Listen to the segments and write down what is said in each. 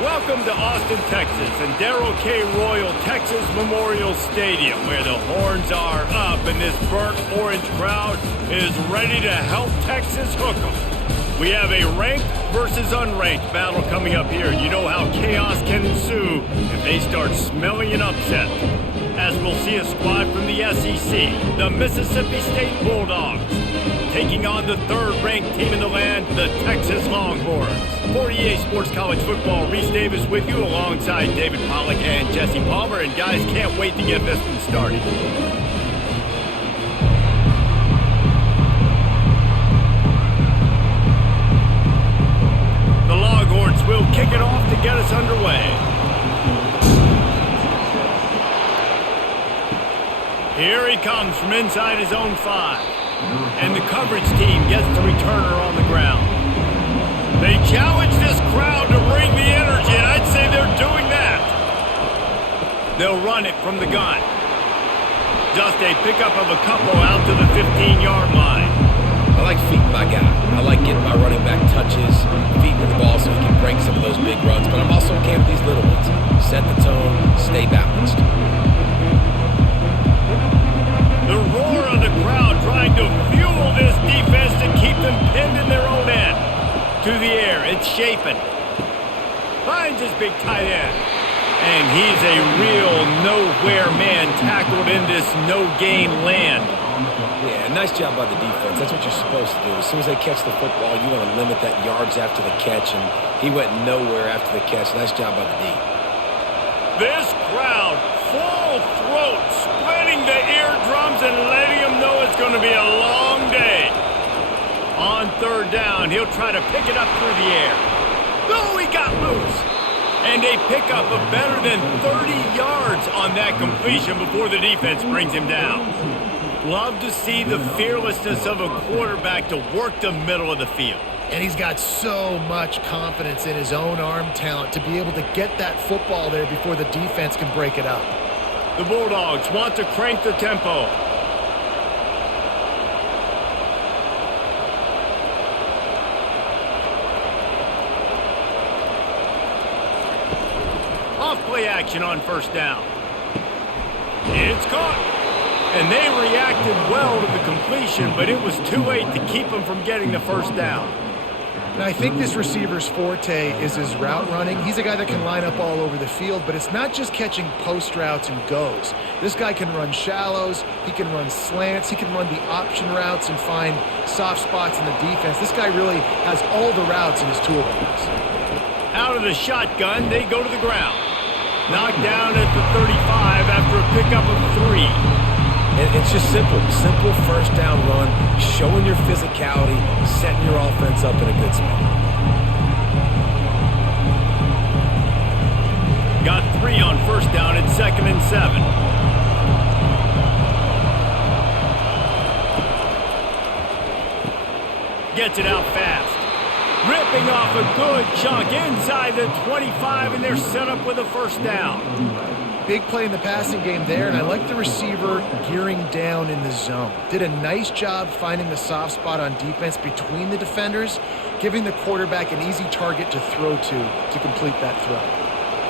Welcome to Austin, Texas, and Darrell K. Royal Texas Memorial Stadium, where the horns are up and this burnt orange crowd is ready to help Texas hook 'em. We have a ranked versus unranked battle coming up here, and you know how chaos can ensue if they start smelling an upset. As we'll see a squad from the SEC, the Mississippi State Bulldogs, taking on the third-ranked team in the land, the Texas Longhorns. 48 Sports College Football, Reese Davis with you alongside David Pollack and Jesse Palmer. And guys, can't wait to get this one started. The Longhorns will kick it off to get us underway. Here he comes from inside his own 5. And the coverage team gets the returner on the ground. They challenge this crowd to bring the energy, and I'd say they're doing that. They'll run it from the gun. Just a pickup of a couple out to the 15-yard line. I like feeding my guy. I like getting my running back touches, feeding the ball so he can break some of those big runs, but I'm also okay with these little ones. Set the tone, stay balanced. The roar of the crowd trying to fuel this defense to keep them pinned in their own end. To the air, it's Shapen. Finds his big tight end. And he's a real nowhere man tackled in this no-gain land. Yeah, nice job by the defense. That's what you're supposed to do. As soon as they catch the football, you want to limit that yards after the catch, and he went nowhere after the catch. Nice job by the D. This crowd, full throat, splitting the eardrums and letting them know it's going to be a long day. On third down, he'll try to pick it up through the air. No, he got loose. And a pickup of better than 30 yards on that completion before the defense brings him down. Love to see the fearlessness of a quarterback to work the middle of the field. And he's got so much confidence in his own arm talent to be able to get that football there before the defense can break it up. The Bulldogs want to crank the tempo. Off-play action on first down. It's caught. And they reacted well to the completion, but it was too late to keep them from getting the first down. And I think this receiver's forte is his route running. He's a guy that can line up all over the field, but it's not just catching post routes and goes. This guy can run shallows, he can run slants, he can run the option routes and find soft spots in the defense. This guy really has all the routes in his toolbox. Out of the shotgun, they go to the ground. Knocked down at the 35 after a pickup of 3. And it's just simple first down run, showing your physicality, setting your offense up in a good spot. Got 3 on first down at 2nd and 7. Gets it out fast. Ripping off a good chunk inside the 25, and they're set up with a first down. Big play in the passing game there, and I like the receiver gearing down in the zone. Did a nice job finding the soft spot on defense between the defenders, giving the quarterback an easy target to throw to complete that throw.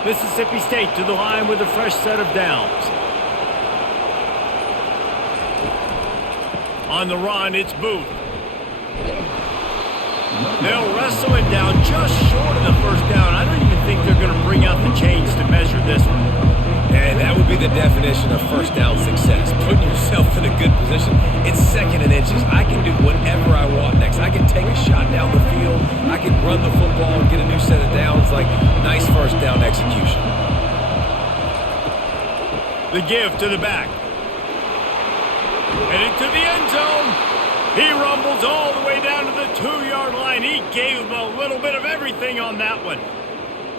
Mississippi State to the line with a fresh set of downs. On the run, it's Booth. They'll wrestle it down just short of the first down. I don't even think they're going to bring out the chains to measure this one. And that would be the definition of first down success, putting yourself in a good position. It's 2nd and inches. I can do whatever I want next. I can take a shot down the field. I can run the football and get a new set of downs. Like, nice first down execution. The give to the back. Headed to the end zone. He rumbles all the way down to the 2-yard line. He gave him a little bit of everything on that one.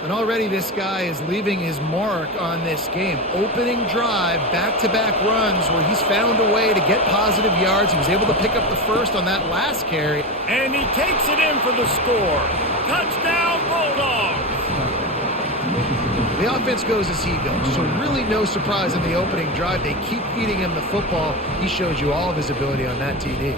And already this guy is leaving his mark on this game. Opening drive, back-to-back runs where he's found a way to get positive yards. He was able to pick up the first on that last carry. And he takes it in for the score. Touchdown, Bulldogs! The offense goes as he goes, so really no surprise in the opening drive. They keep feeding him the football. He shows you all of his ability on that TD.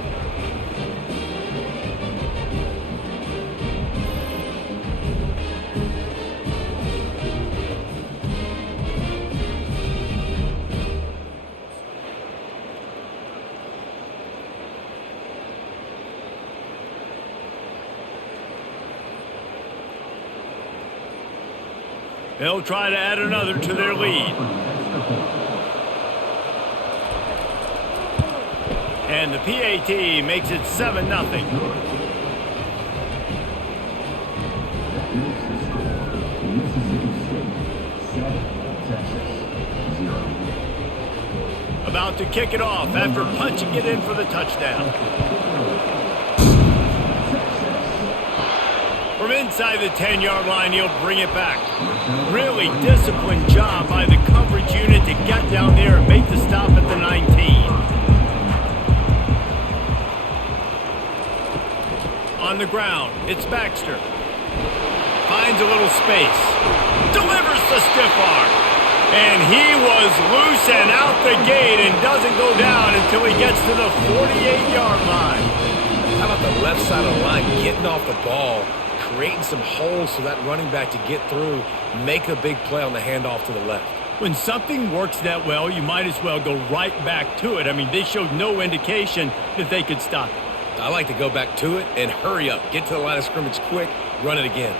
They'll try to add another to their lead. And the PAT makes it 7-0. About to kick it off after punching it in for the touchdown. From inside the 10-yard line, he'll bring it back. Really disciplined job by the coverage unit to get down there and make the stop at the 19. On the ground, it's Baxter. Finds a little space. Delivers the stiff arm. And he was loose and out the gate and doesn't go down until he gets to the 48-yard line. How about the left side of the line getting off the ball, creating some holes for that running back to get through, make a big play on the handoff to the left. When something works that well, you might as well go right back to it. I mean, they showed no indication that they could stop it. I like to go back to it and hurry up. Get to the line of scrimmage quick, run it again.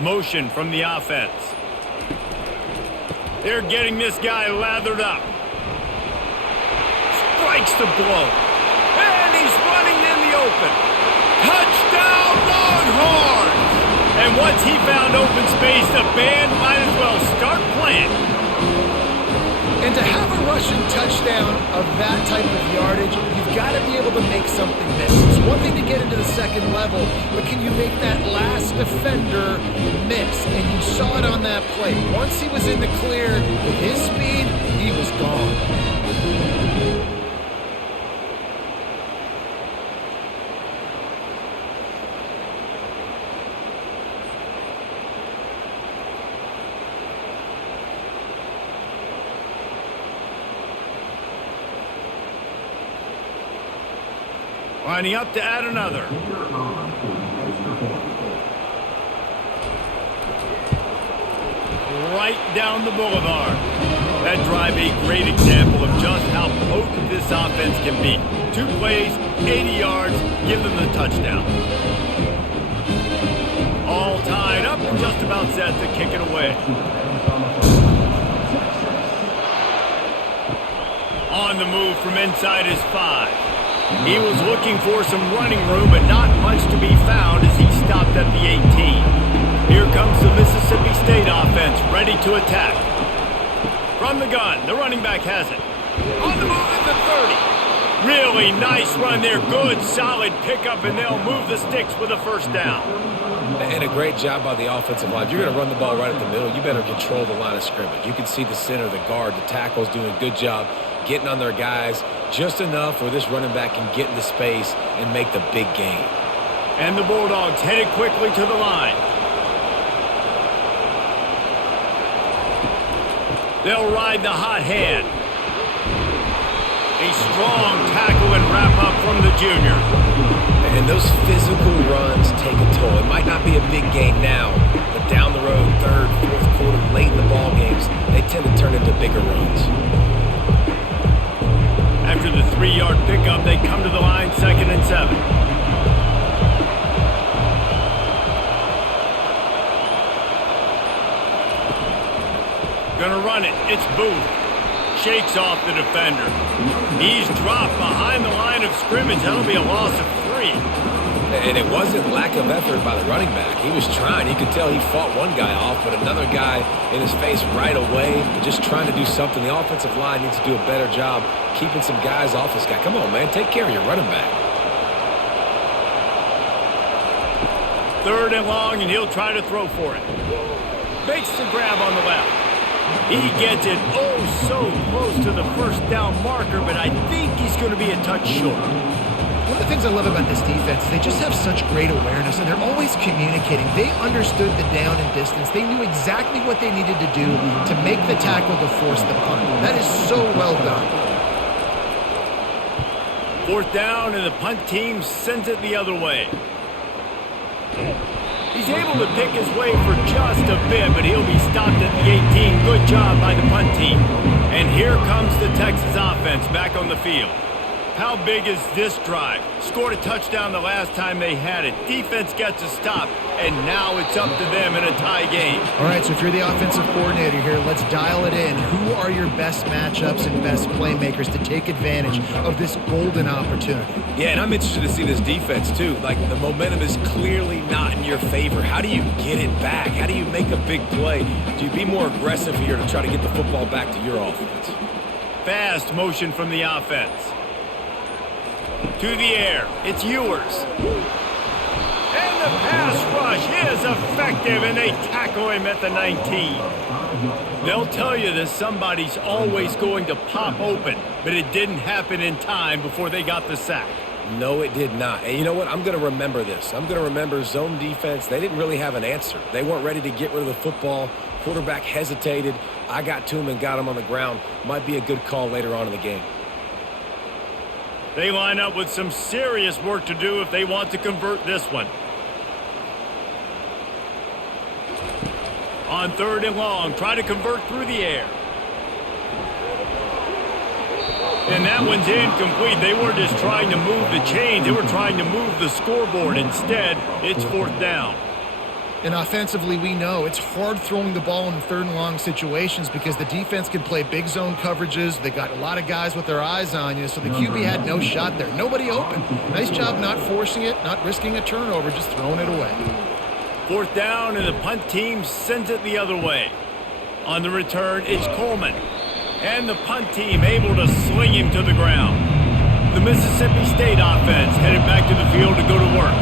Motion from the offense. They're getting this guy lathered up. Strikes the blow. And he's running in the open. Touchdown, Longhorns! And once he found open space, the band might as well start playing. And to have a rushing touchdown of that type of yardage, you've got to be able to make something miss. It's one thing to get into the second level, but can you make that last defender miss? And you saw it on that play. Once he was in the clear with his speed, he was gone. Lining up to add another. Right down the boulevard. That drive a great example of just how potent this offense can be. 2 plays, 80 yards, give them the touchdown. All tied up and just about set to kick it away. On the move from inside his 5. He was looking for some running room, but not much to be found as he stopped at the 18. Here comes the Mississippi State offense, ready to attack. From the gun, the running back has it. On the move at the 30. Really nice run there. Good, solid pickup, and they'll move the sticks with a first down. And a great job by the offensive line. If you're going to run the ball right at the middle, you better control the line of scrimmage. You can see the center, the guard, the tackles doing a good job getting on their guys just enough where this running back can get into space and make the big gain. And the Bulldogs headed quickly to the line. They'll ride the hot hand. A strong tackle and wrap up from the junior. And those physical runs take a toll. It might not be a big gain now, but down the road, third, fourth quarter, late in the ball games, they tend to turn into bigger runs. After the 3-yard pickup, they come to the line, 2nd and 7. Gonna run it. It's Booth. Shakes off the defender. He's dropped behind the line of scrimmage. That'll be a loss of 3. And it wasn't lack of effort by the running back. He was trying. You could tell he fought one guy off, but another guy in his face right away, just trying to do something. The offensive line needs to do a better job keeping some guys off this guy. Come on, man. Take care of your running back. 3rd and long, and he'll try to throw for it. Makes the grab on the left. He gets it so close to the first down marker, but I think he's going to be a touch short. One of the things I love about this defense is they just have such great awareness, and they're always communicating. They understood the down and distance. They knew exactly what they needed to do to make the tackle to force the punt. That is so well done. 4th down, and the punt team sends it the other way. He's able to pick his way for just a bit, but he'll be stopped at the 18. Good job by the punt team. And here comes the Texas offense back on the field. How big is this drive? Scored a touchdown the last time they had it. Defense gets a stop, and now it's up to them in a tie game. All right, so if you're the offensive coordinator here, let's dial it in. Who are your best matchups and best playmakers to take advantage of this golden opportunity? Yeah, and I'm interested to see this defense, too. Like, the momentum is clearly not in your favor. How do you get it back? How do you make a big play? Do you be more aggressive here to try to get the football back to your offense? Fast motion from the offense. To the air, it's Ewers. And the pass rush is effective, and they tackle him at the 19. They'll tell you that somebody's always going to pop open, but it didn't happen in time before they got the sack. No, it did not. And you know what? I'm going to remember this. I'm going to remember zone defense. They didn't really have an answer. They weren't ready to get rid of the football. Quarterback hesitated. I got to him and got him on the ground. Might be a good call later on in the game. They line up with some serious work to do if they want to convert this one. On 3rd and long, try to convert through the air. And that one's incomplete. They weren't just trying to move the chains. They were trying to move the scoreboard. Instead, it's 4th down. And offensively, we know it's hard throwing the ball in 3rd and long situations because the defense can play big zone coverages. They got a lot of guys with their eyes on you, so the QB had no shot there. Nobody open. Nice job not forcing it, not risking a turnover, just throwing it away. 4th down, and the punt team sends it the other way. On the return, it's Coleman. And the punt team able to sling him to the ground. The Mississippi State offense headed back to the field to go to work.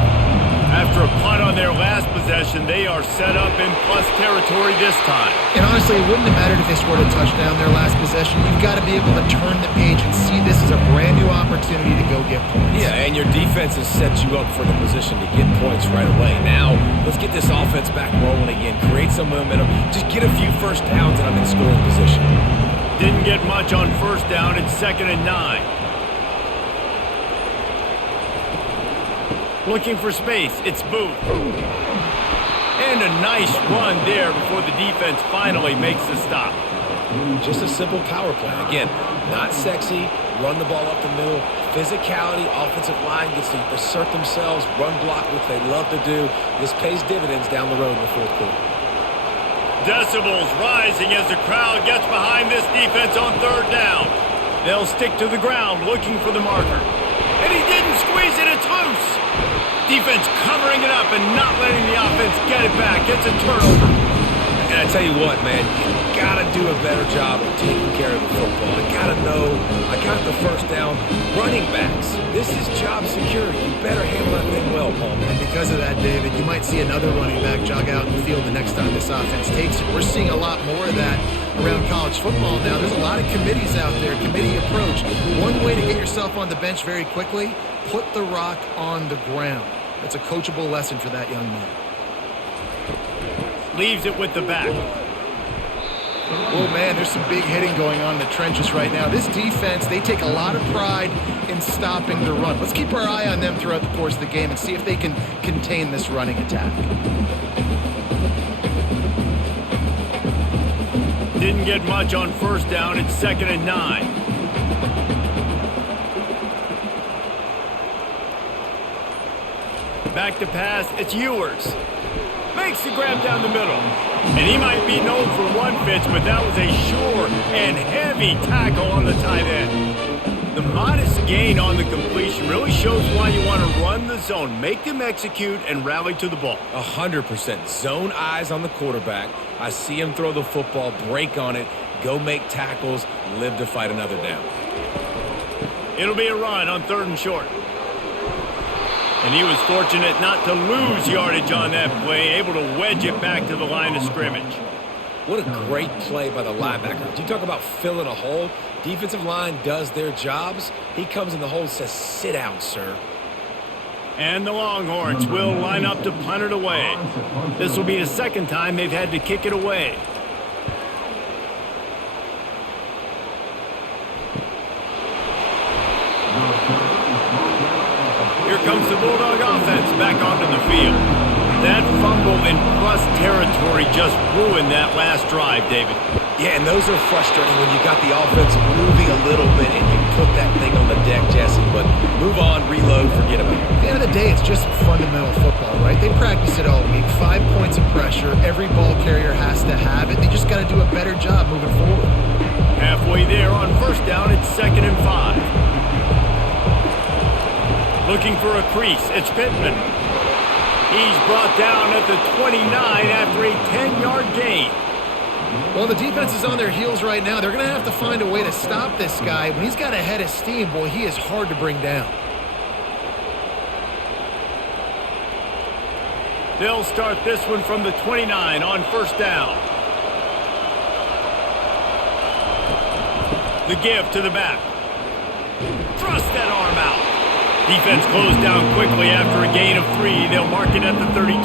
After a punt on their last possession, they are set up in plus territory this time. And honestly, it wouldn't have mattered if they scored a touchdown their last possession. You've got to be able to turn the page and see this as a brand new opportunity to go get points. Yeah, and your defense has set you up for the position to get points right away. Now, let's get this offense back rolling again, create some momentum, just get a few first downs and I'm in scoring position. Didn't get much on 1st down. It's 2nd and 9. Looking for space, it's Booth. And a nice run there before the defense finally makes the stop. Just a simple power play. Again, not sexy, run the ball up the middle. Physicality, offensive line gets to assert themselves, run block, which they love to do. This pays dividends down the road in the 4th quarter. Decibels rising as the crowd gets behind this defense on 3rd down. They'll stick to the ground looking for the marker. And he didn't squeeze it, it's loose. Defense covering it up and not letting the offense get it back. It's a turnover. And I tell you what, man, you got to do a better job of taking care of the football. I got to know, I got the 1st down. Running backs, this is job security. You better handle that thing well, Paul. And because of that, David, you might see another running back jog out in the field the next time this offense takes it. We're seeing a lot more of that around college football now. There's a lot of committees out there, committee approach. One way to get yourself on the bench very quickly, put the rock on the ground. That's a coachable lesson for that young man. Leaves it with the back. Oh, man, there's some big hitting going on in the trenches right now. This defense, they take a lot of pride in stopping the run. Let's keep our eye on them throughout the course of the game and see if they can contain this running attack. Didn't get much on 1st down. It's 2nd and 9. Back to pass, it's Ewers. Makes the grab down the middle. And he might be known for one pitch, but that was a sure and heavy tackle on the tight end. The modest gain on the completion really shows why you want to run the zone, make them execute, and rally to the ball. 100%. Zone eyes on the quarterback. I see him throw the football, break on it, go make tackles, live to fight another down. It'll be a run on 3rd and short. And he was fortunate not to lose yardage on that play, able to wedge it back to the line of scrimmage. What a great play by the linebacker. You talk about filling a hole. Defensive line does their jobs. He comes in the hole and says, sit down, sir. And the Longhorns will line up to punt it away. This will be the 2nd time they've had to kick it away. Here comes the Bulldog offense back onto the field. That fumble in plus territory just ruined that last drive, David. Yeah, and those are frustrating when you got the offense moving a little bit and you put that thing on the deck, Jesse. pressure. Every ball carrier has to have it. They just got to do a better job moving forward. Halfway there on first down, it's 2nd and 5. Looking for a crease, it's Pittman. He's brought down at the 29 after a 10-yard gain. Well, the defense is on their heels right now. They're going to have to find a way to stop this guy. When he's got a head of steam, boy, he is hard to bring down. They'll start this one from the 29 on first down. The give to the back. Thrust that arm out. Defense closed down quickly after a gain of 3. They'll mark it at the 32.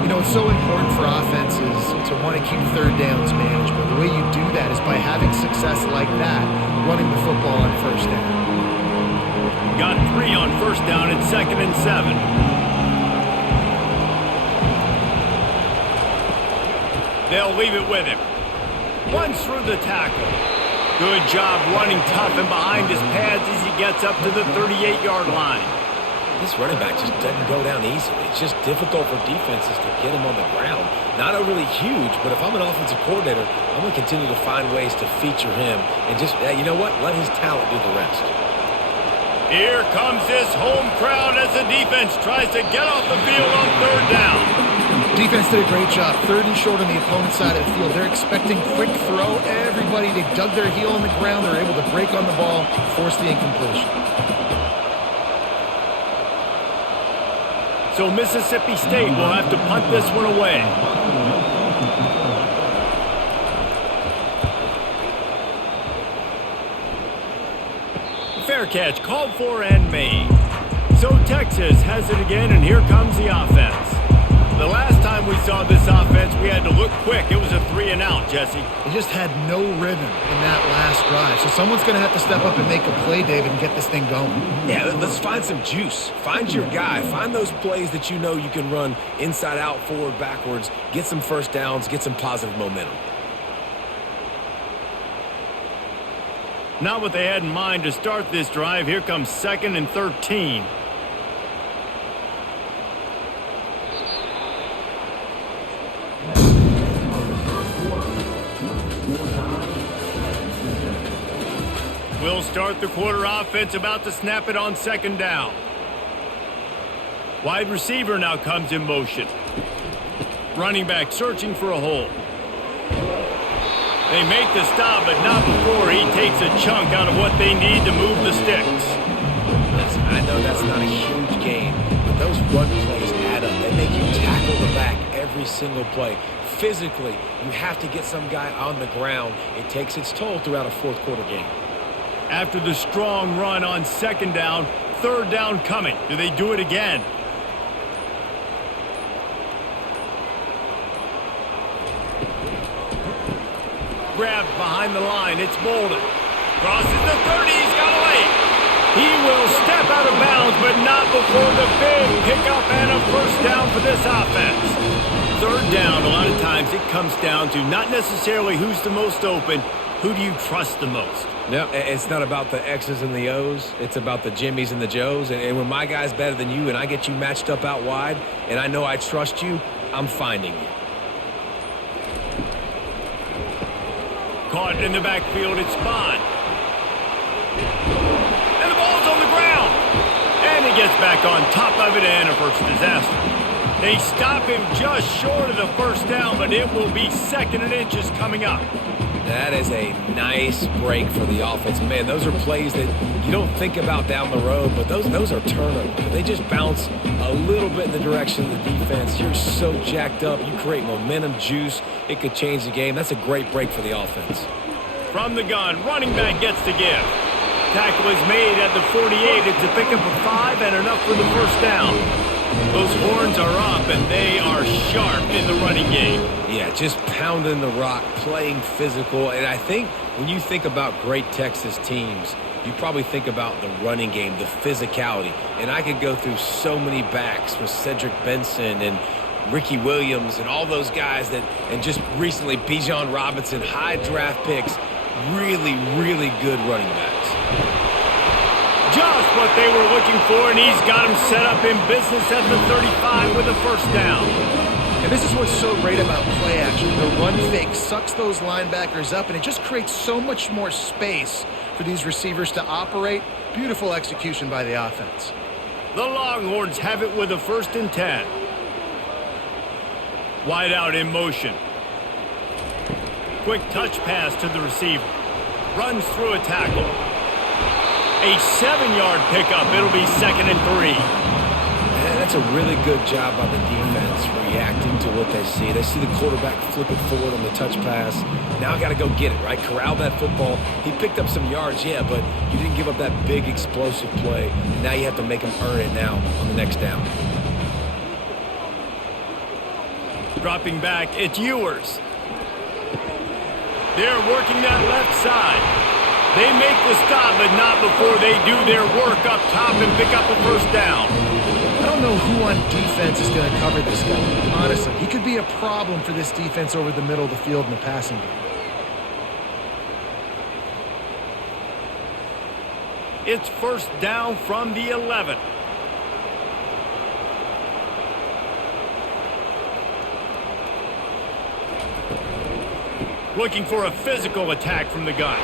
You know, it's so important for offenses to want to keep third downs manageable. The way you do that is by having success like that, running the football on first down. Got 3 on first down. It's 2nd and 7. They'll leave it with him. Runs through the tackle. Good job running tough and behind his pads as he gets up to the 38-yard line. This running back just doesn't go down easily. It's just difficult for defenses to get him on the ground. Not overly huge, but if I'm an offensive coordinator, I'm going to continue to find ways to feature him and just, you know what, let his talent do the rest. Here comes this home crowd as the defense tries to get off the field on third down. Defense did a great job. 3rd and short on the opponent's side of the field. They're expecting quick throw. Everybody, they dug their heel on the ground. They're able to break on the ball, force the incompletion. So Mississippi State will have to punt this one away. Fair catch called for and made. So Texas has it again, and here comes the offense. The last time we saw this offense, we had to look quick. It was a 3-and-out, Jesse. They just had no rhythm in that last drive. So someone's going to have to step up and make a play, David, and get this thing going. Yeah, let's find some juice. Find your guy. Find those plays that you know you can run inside out, forward, backwards. Get some first downs. Get some positive momentum. Not what they had in mind to start this drive. Here comes 2nd and 13. We'll start the quarter offense, about to snap it on 2nd down. Wide receiver now comes in motion. Running back searching for a hole. They make the stop, but not before he takes a chunk out of what they need to move the sticks. Listen, I know that's not a huge game, but those run plays add up. They make you tackle the back every single play. Physically, you have to get some guy on the ground. It takes its toll throughout a fourth quarter game. After the strong run on 2nd down, 3rd down coming. Do they do it again? Grabbed behind the line. It's Bolden. Crosses the 30. He's got away. He will step out of bounds, but not before the big pickup and a first down for this offense. 3rd down, a lot of times it comes down to not necessarily who's the most open, who do you trust the most? No, it's not about the X's and the O's. It's about the Jimmies and the Joes. And when my guy's better than you and I get you matched up out wide and I know I trust you, I'm finding you. Caught in the backfield, it's Bond. And the ball's on the ground. And he gets back on top of it and a first disaster. They stop him just short of the first down, but it will be 2nd and inches coming up. That is a nice break for the offense. Man, those are plays that you don't think about down the road, but those are turnovers. They just bounce a little bit in the direction of the defense. You're so jacked up. You create momentum, juice. It could change the game. That's a great break for the offense. From the gun, running back gets the give. Tackle is made at the 48. It's a pickup of 5 and enough for the first down. Those horns are up, and they are sharp in the running game. Yeah, just pounding the rock, playing physical. And I think when you think about great Texas teams, you probably think about the running game, the physicality. And I could go through so many backs with Cedric Benson and Ricky Williams and all those guys that, and just recently Bijan Robinson, high draft picks, really, really good running backs. Just what they were looking for, and he's got him set up in business at the 35 with a first down. And this is what's so great about play action. The run fake sucks those linebackers up, and it just creates so much more space for these receivers to operate. Beautiful execution by the offense. The Longhorns have it with a 1st and 10. Wide out in motion. Quick touch pass to the receiver. Runs through a tackle. A 7-yard pickup. It'll be 2nd and 3. And that's a really good job by the defense reacting to what they see. They see the quarterback flip it forward on the touch pass. Now I got to go get it, right? Corral that football. He picked up some yards, yeah, but you didn't give up that big explosive play. And now you have to make him earn it now on the next down. Dropping back, it's Ewers. They're working that left side. They make the stop, but not before they do their work up top and pick up a 1st down. I don't know who on defense is going to cover this guy. Honestly, he could be a problem for this defense over the middle of the field in the passing game. It's 1st down from the 11. Looking for a physical attack from the gun.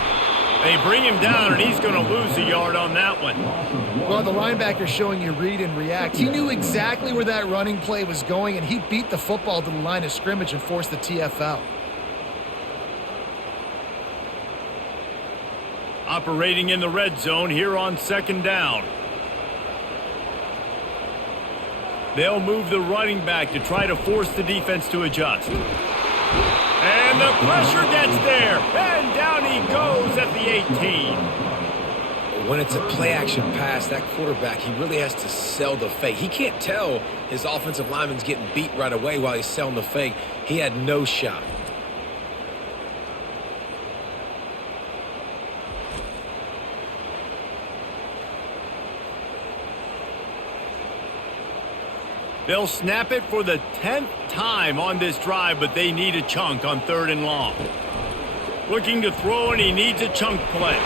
They bring him down, and he's going to lose a yard on that one. Well, the linebacker's showing you read and react. He knew exactly where that running play was going, and he beat the football to the line of scrimmage and forced the TFL. Operating in the red zone here on 2nd down. They'll move the running back to try to force the defense to adjust. And the pressure gets there, and down he goes at the 18. When it's a play-action pass, that quarterback, he really has to sell the fake. He can't tell his offensive lineman's getting beat right away while he's selling the fake. He had no shot. They'll snap it for the 10th time on this drive, but they need a chunk on 3rd and long. Looking to throw, and he needs a chunk play.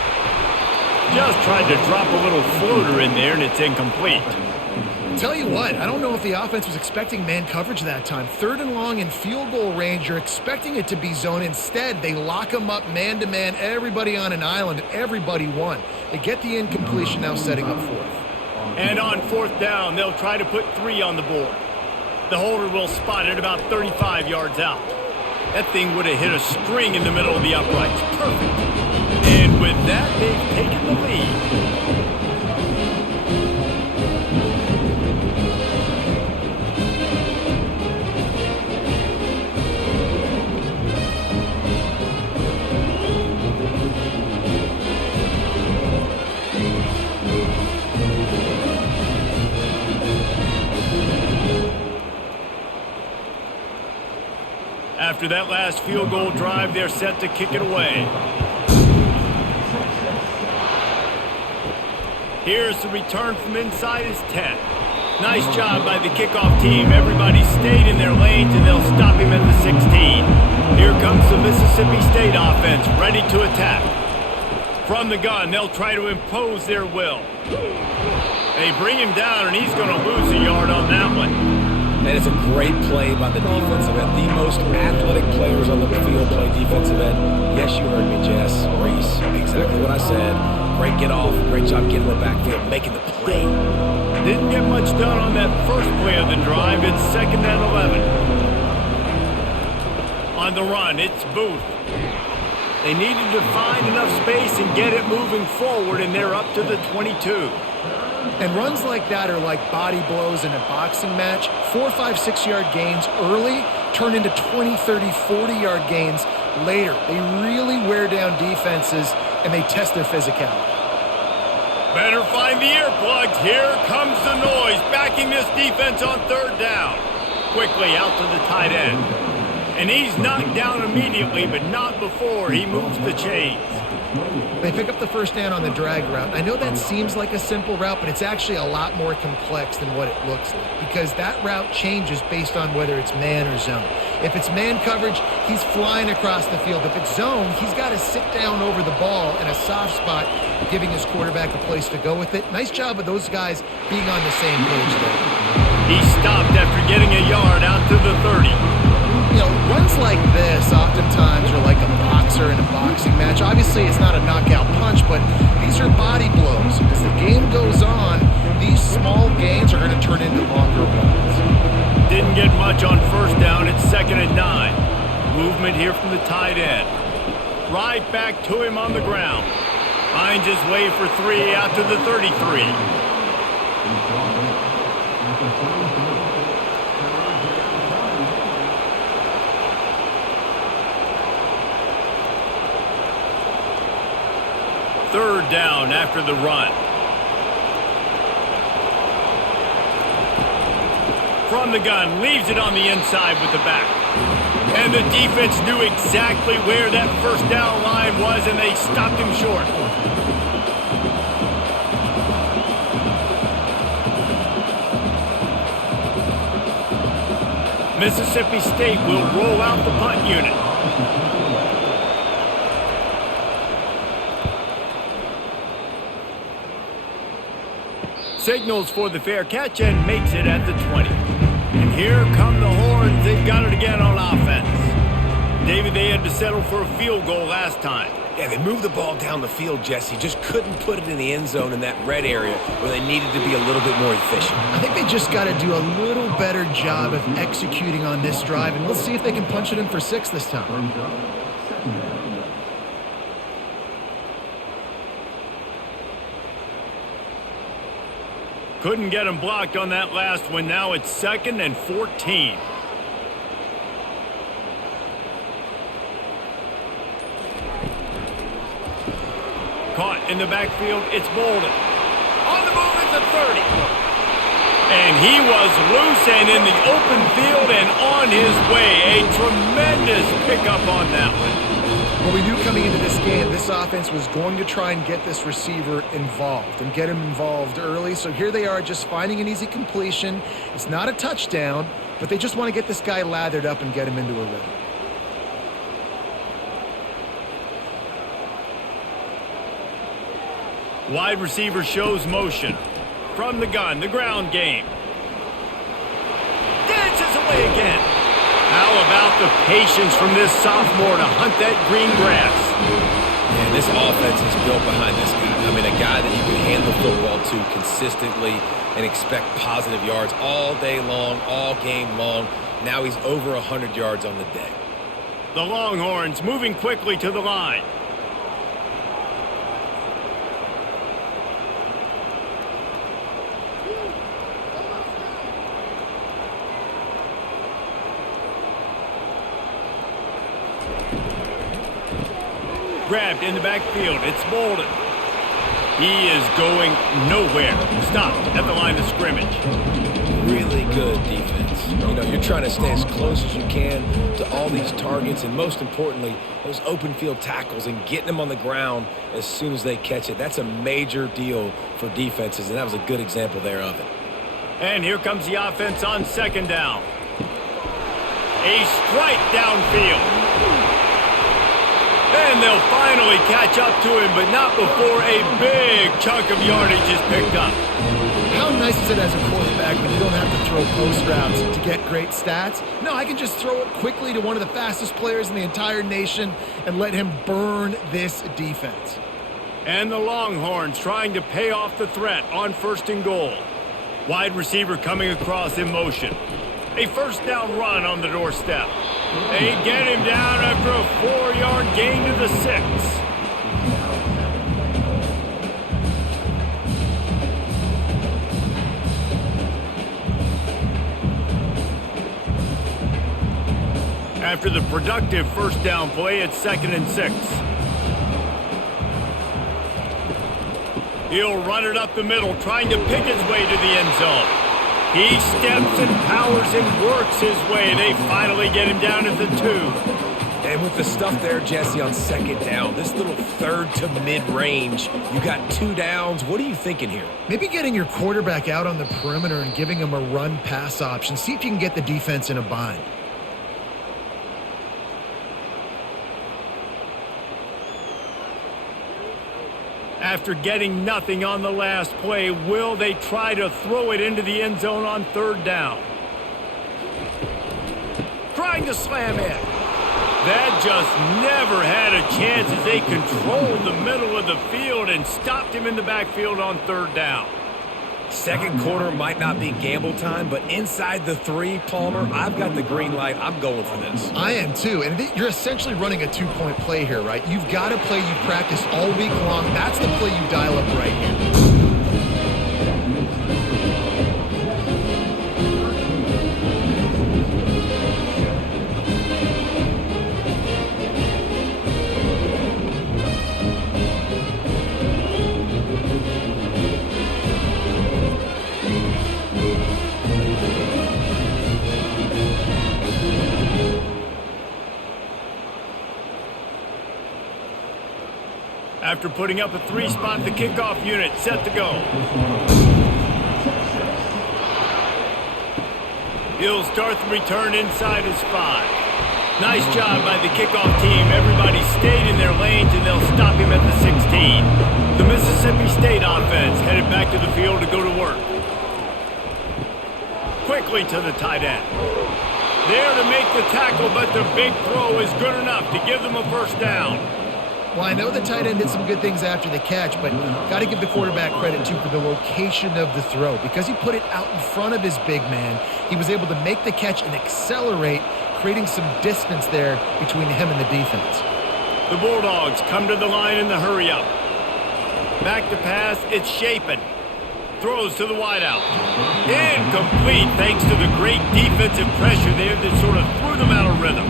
Just tried to drop a little floater in there, and it's incomplete. Tell you what, I don't know if the offense was expecting man coverage that time. 3rd and long in field goal range, you're expecting it to be zone. Instead, they lock them up man-to-man, everybody on an island, and everybody won. They get the incompletion, now setting up 4th. And on 4th down, they'll try to put 3 on the board. The holder will spot it about 35 yards out. That thing would have hit a string in the middle of the uprights. Perfect. And with that, they've taken the lead. After that last field goal drive, they're set to kick it away. Here's the return from inside his 10. Nice job by the kickoff team. Everybody stayed in their lanes, and they'll stop him at the 16. Here comes the Mississippi State offense, ready to attack. From the gun, they'll try to impose their will. They bring him down, and he's going to lose a yard on that one. And it's a great play by the defensive end. The most athletic players on the field play defensive end. Yes, you heard me, Jess. Reese, exactly what I said. Great get off. Great job getting the backfield, making the play. Didn't get much done on that first play of the drive. It's 2nd and 11. On the run, it's Booth. They needed to find enough space and get it moving forward, and they're up to the 22. And runs like that are like body blows in a boxing match. 4, 5, 6-yard gains early turn into 20, 30, 40-yard gains later. They really wear down defenses, and they test their physicality. Better find the earplugs. Here comes the noise, backing this defense on 3rd down. Quickly out to the tight end. And he's knocked down immediately, but not before he moves the chains. They pick up the 1st down on the drag route. I know that seems like a simple route, but it's actually a lot more complex than what it looks like, because that route changes based on whether it's man or zone. If it's man coverage, he's flying across the field. If it's zone, he's got to sit down over the ball in a soft spot, giving his quarterback a place to go with it. Nice job of those guys being on the same page there. He stopped after getting a yard out to the 30. You know, runs like this oftentimes are like a boxer in a boxing match. Obviously, it's not a knockout punch, but these are body blows. As the game goes on, these small gains are going to turn into longer runs. Didn't get much on first down. It's 2nd and 9. Movement here from the tight end. Right back to him on the ground. Finds his way for 3 out to the 33. Third down after the run. From the gun, leaves it on the inside with the back. And the defense knew exactly where that first down line was, and they stopped him short. Mississippi State will roll out the punt unit. Signals for the fair catch and makes it at the 20. And here come the Horns. They've got it again on offense. David, they had to settle for a field goal last time. Yeah, they moved the ball down the field, Jesse. Just couldn't put it in the end zone in that red area where they needed to be a little bit more efficient. I think they just got to do a little better job of executing on this drive, and we'll see if they can punch it in for 6 this time. Couldn't get him blocked on that last one. Now it's 2nd and 14. Caught in the backfield. It's Bolden. On the move at the 30. And he was loose and in the open field and on his way. A tremendous pickup on that one. Well, we knew coming into this game, this offense was going to try and get this receiver involved and get him involved early. So here they are just finding an easy completion. It's not a touchdown, but they just want to get this guy lathered up and get him into a rhythm. Wide receiver shows motion. From the gun, the ground game. Dances away again. How about the patience from this sophomore to hunt that green grass? And this offense is built behind this guy. I mean, a guy that you can hand the football to consistently and expect positive yards all day long, all game long. Now he's over 100 yards on the day. The Longhorns moving quickly to the line. Grabbed in the backfield. It's Bolden. He is going nowhere. Stopped at the line of scrimmage. Really good defense. You know, you're trying to stay as close as you can to all these targets, and most importantly, those open field tackles and getting them on the ground as soon as they catch it. That's a major deal for defenses, and that was a good example there of it. And here comes the offense on 2nd down. A strike downfield. And they'll finally catch up to him, but not before a big chunk of yardage is picked up. How nice is it as a quarterback when you don't have to throw post routes to get great stats? No, I can just throw it quickly to one of the fastest players in the entire nation and let him burn this defense. And the Longhorns trying to pay off the threat on 1st and goal. Wide receiver coming across in motion. A first down run on the doorstep. They get him down after a 4-yard gain to the 6. After the productive first down play, it's 2nd and 6. He'll run it up the middle, trying to pick his way to the end zone. He steps and powers and works his way. They finally get him down at the 2. And with the stuff there, Jesse, on 2nd down, this little 3rd to mid-range, you got 2 downs. What are you thinking here? Maybe getting your quarterback out on the perimeter and giving him a run-pass option. See if you can get the defense in a bind. After getting nothing on the last play, will they try to throw it into the end zone on third down? Trying to slam in. That just never had a chance as they controlled the middle of the field and stopped him in the backfield on third down. Second quarter might not be gamble time, but inside the 3, Palmer, I've got the green light. I'm going for this. I am too, and you're essentially running a 2-point play here, right? You've got a play you practice all week long. That's the play you dial up right here. After putting up a 3-spot, the kickoff unit set to go. He'll start the return inside his 5. Nice job by the kickoff team. Everybody stayed in their lanes, and they'll stop him at the 16. The Mississippi State offense headed back to the field to go to work. Quickly to the tight end. There to make the tackle, but the big throw is good enough to give them a first down. Well, I know the tight end did some good things after the catch, but got to give the quarterback credit, too, for the location of the throw. Because he put it out in front of his big man, he was able to make the catch and accelerate, creating some distance there between him and the defense. The Bulldogs come to the line in the hurry-up. Back to pass, it's Shapen. Throws to the wideout. Incomplete thanks to the great defensive pressure there that sort of threw them out of rhythm.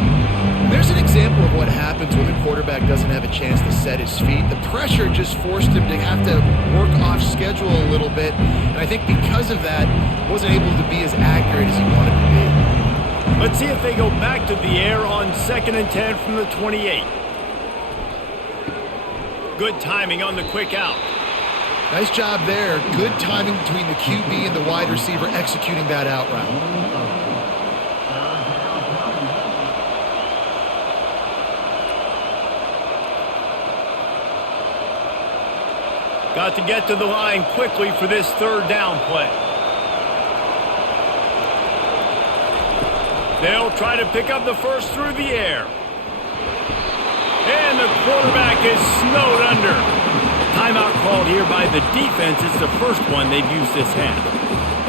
There's an example of what happens when the quarterback doesn't have a chance to set his feet. The pressure just forced him to have to work off schedule a little bit, and I think because of that, wasn't able to be as accurate as he wanted to be. Let's see if they go back to the air on 2nd and 10 from the 28. Good timing on the quick out. Nice job there. Good timing between the QB and the wide receiver executing that out route. Got to get to the line quickly for this third down play. They'll try to pick up the first through the air. And the quarterback is snowed under. Timeout called here by the defense. It's the first one they've used this half.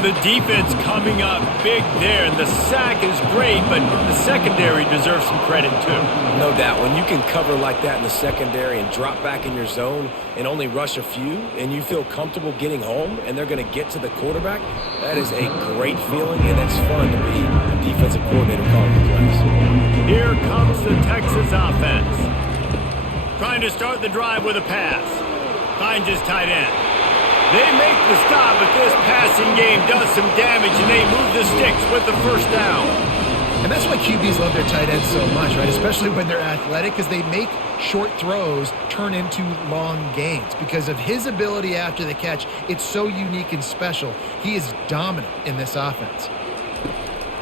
The defense coming up big there, and the sack is great, but the secondary deserves some credit too. No doubt. When you can cover like that in the secondary and drop back in your zone and only rush a few, and you feel comfortable getting home, and they're going to get to the quarterback, that is a great feeling, and that's fun to be a defensive coordinator calling the plays. Here comes the Texas offense. Trying to start the drive with a pass. Finds his tight end. They make the stop, but this passing game does some damage, and they move the sticks with the first down. And that's why QBs love their tight ends so much, right? Especially when they're athletic, because they make short throws turn into long gains. Because of his ability after the catch, it's so unique and special. He is dominant in this offense.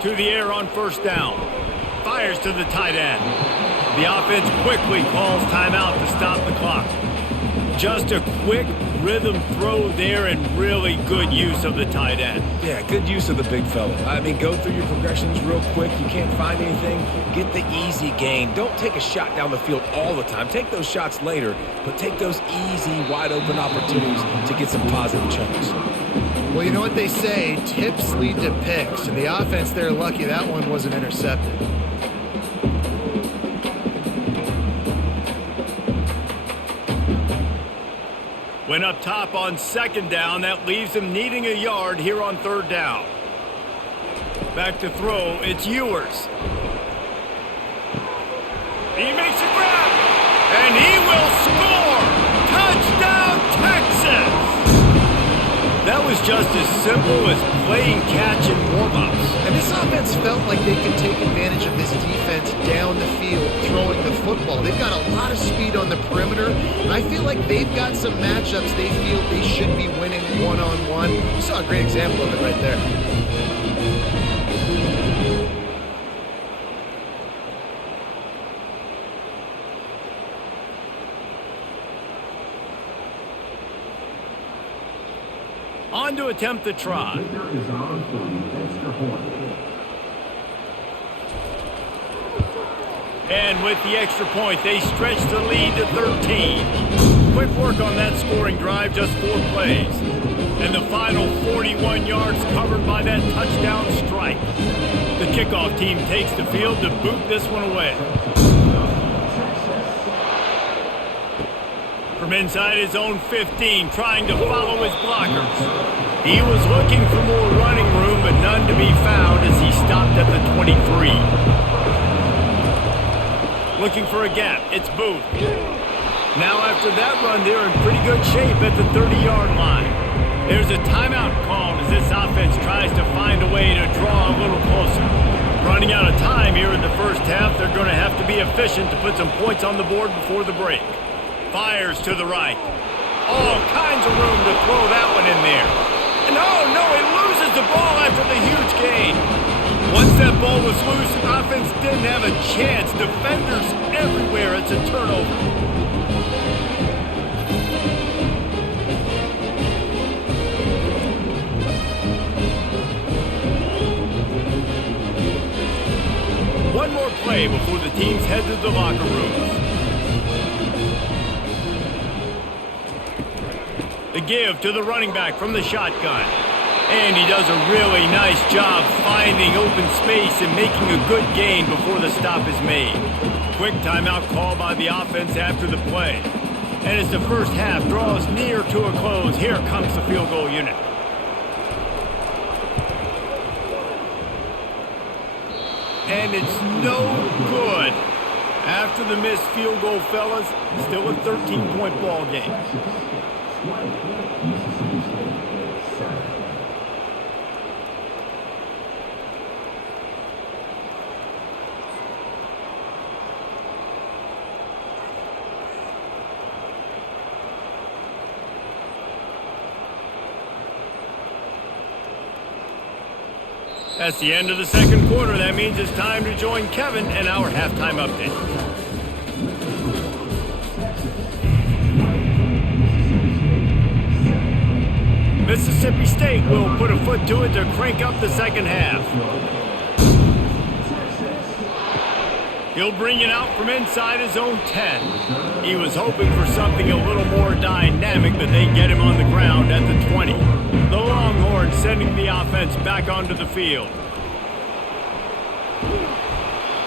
To the air on first down. Fires to the tight end. The offense quickly calls timeout to stop the clock. Just a quick rhythm throw there and really good use of the tight end. Yeah, good use of the big fella. I mean, go through your progressions real quick. You can't find anything, get the easy gain. Don't take a shot down the field all the time. Take those shots later, but take those easy, wide-open opportunities to get some positive chunks. Well, you know what they say, tips lead to picks, and the offense, they're lucky that one wasn't intercepted. Went up top on second down. That leaves him needing a yard here on third down. Back to throw. It's Ewers. He makes a grab, and he will score! Touchdown, Texas! That was just as simple as playing catch and warm-ups. And this offense felt like they could take advantage of this defense down the field, throwing the football. They've got a lot of speed on the perimeter, and I feel like they've got some matchups they feel they should be winning one-on-one. You saw a great example of it right there. On to attempt the try. And with the extra point, they stretch the lead to 13. Quick work on that scoring drive, just 4 plays. And the final 41 yards covered by that touchdown strike. The kickoff team takes the field to boot this one away. From inside his own 15, trying to follow his blockers. He was looking for more running room, but none to be found as he stopped at the 23. Looking for a gap, it's Booth. Now after that run, they're in pretty good shape at the 30-yard line. There's a timeout called as this offense tries to find a way to draw a little closer. Running out of time here in the first half, they're going to have to be efficient to put some points on the board before the break. Fires to the right. All kinds of room to throw that one in there. And oh no, he loses the ball after the huge gain. Once that ball was loose, offense didn't have a chance. Defenders everywhere. It's a turnover. One more play before the teams head to the locker rooms. The give to the running back from the shotgun. And he does a really nice job finding open space and making a good gain before the stop is made. Quick timeout call by the offense after the play. And as the first half draws near to a close, here comes the field goal unit. And it's no good. After the missed field goal, fellas, still a 13-point ball game. That's the end of the second quarter. That means it's time to join Kevin and our halftime update. Mississippi State will put a foot to it to crank up the second half. He'll bring it out from inside his own 10. He was hoping for something a little more dynamic, but they get him on the ground at the 20. The Longhorns sending the offense back onto the field.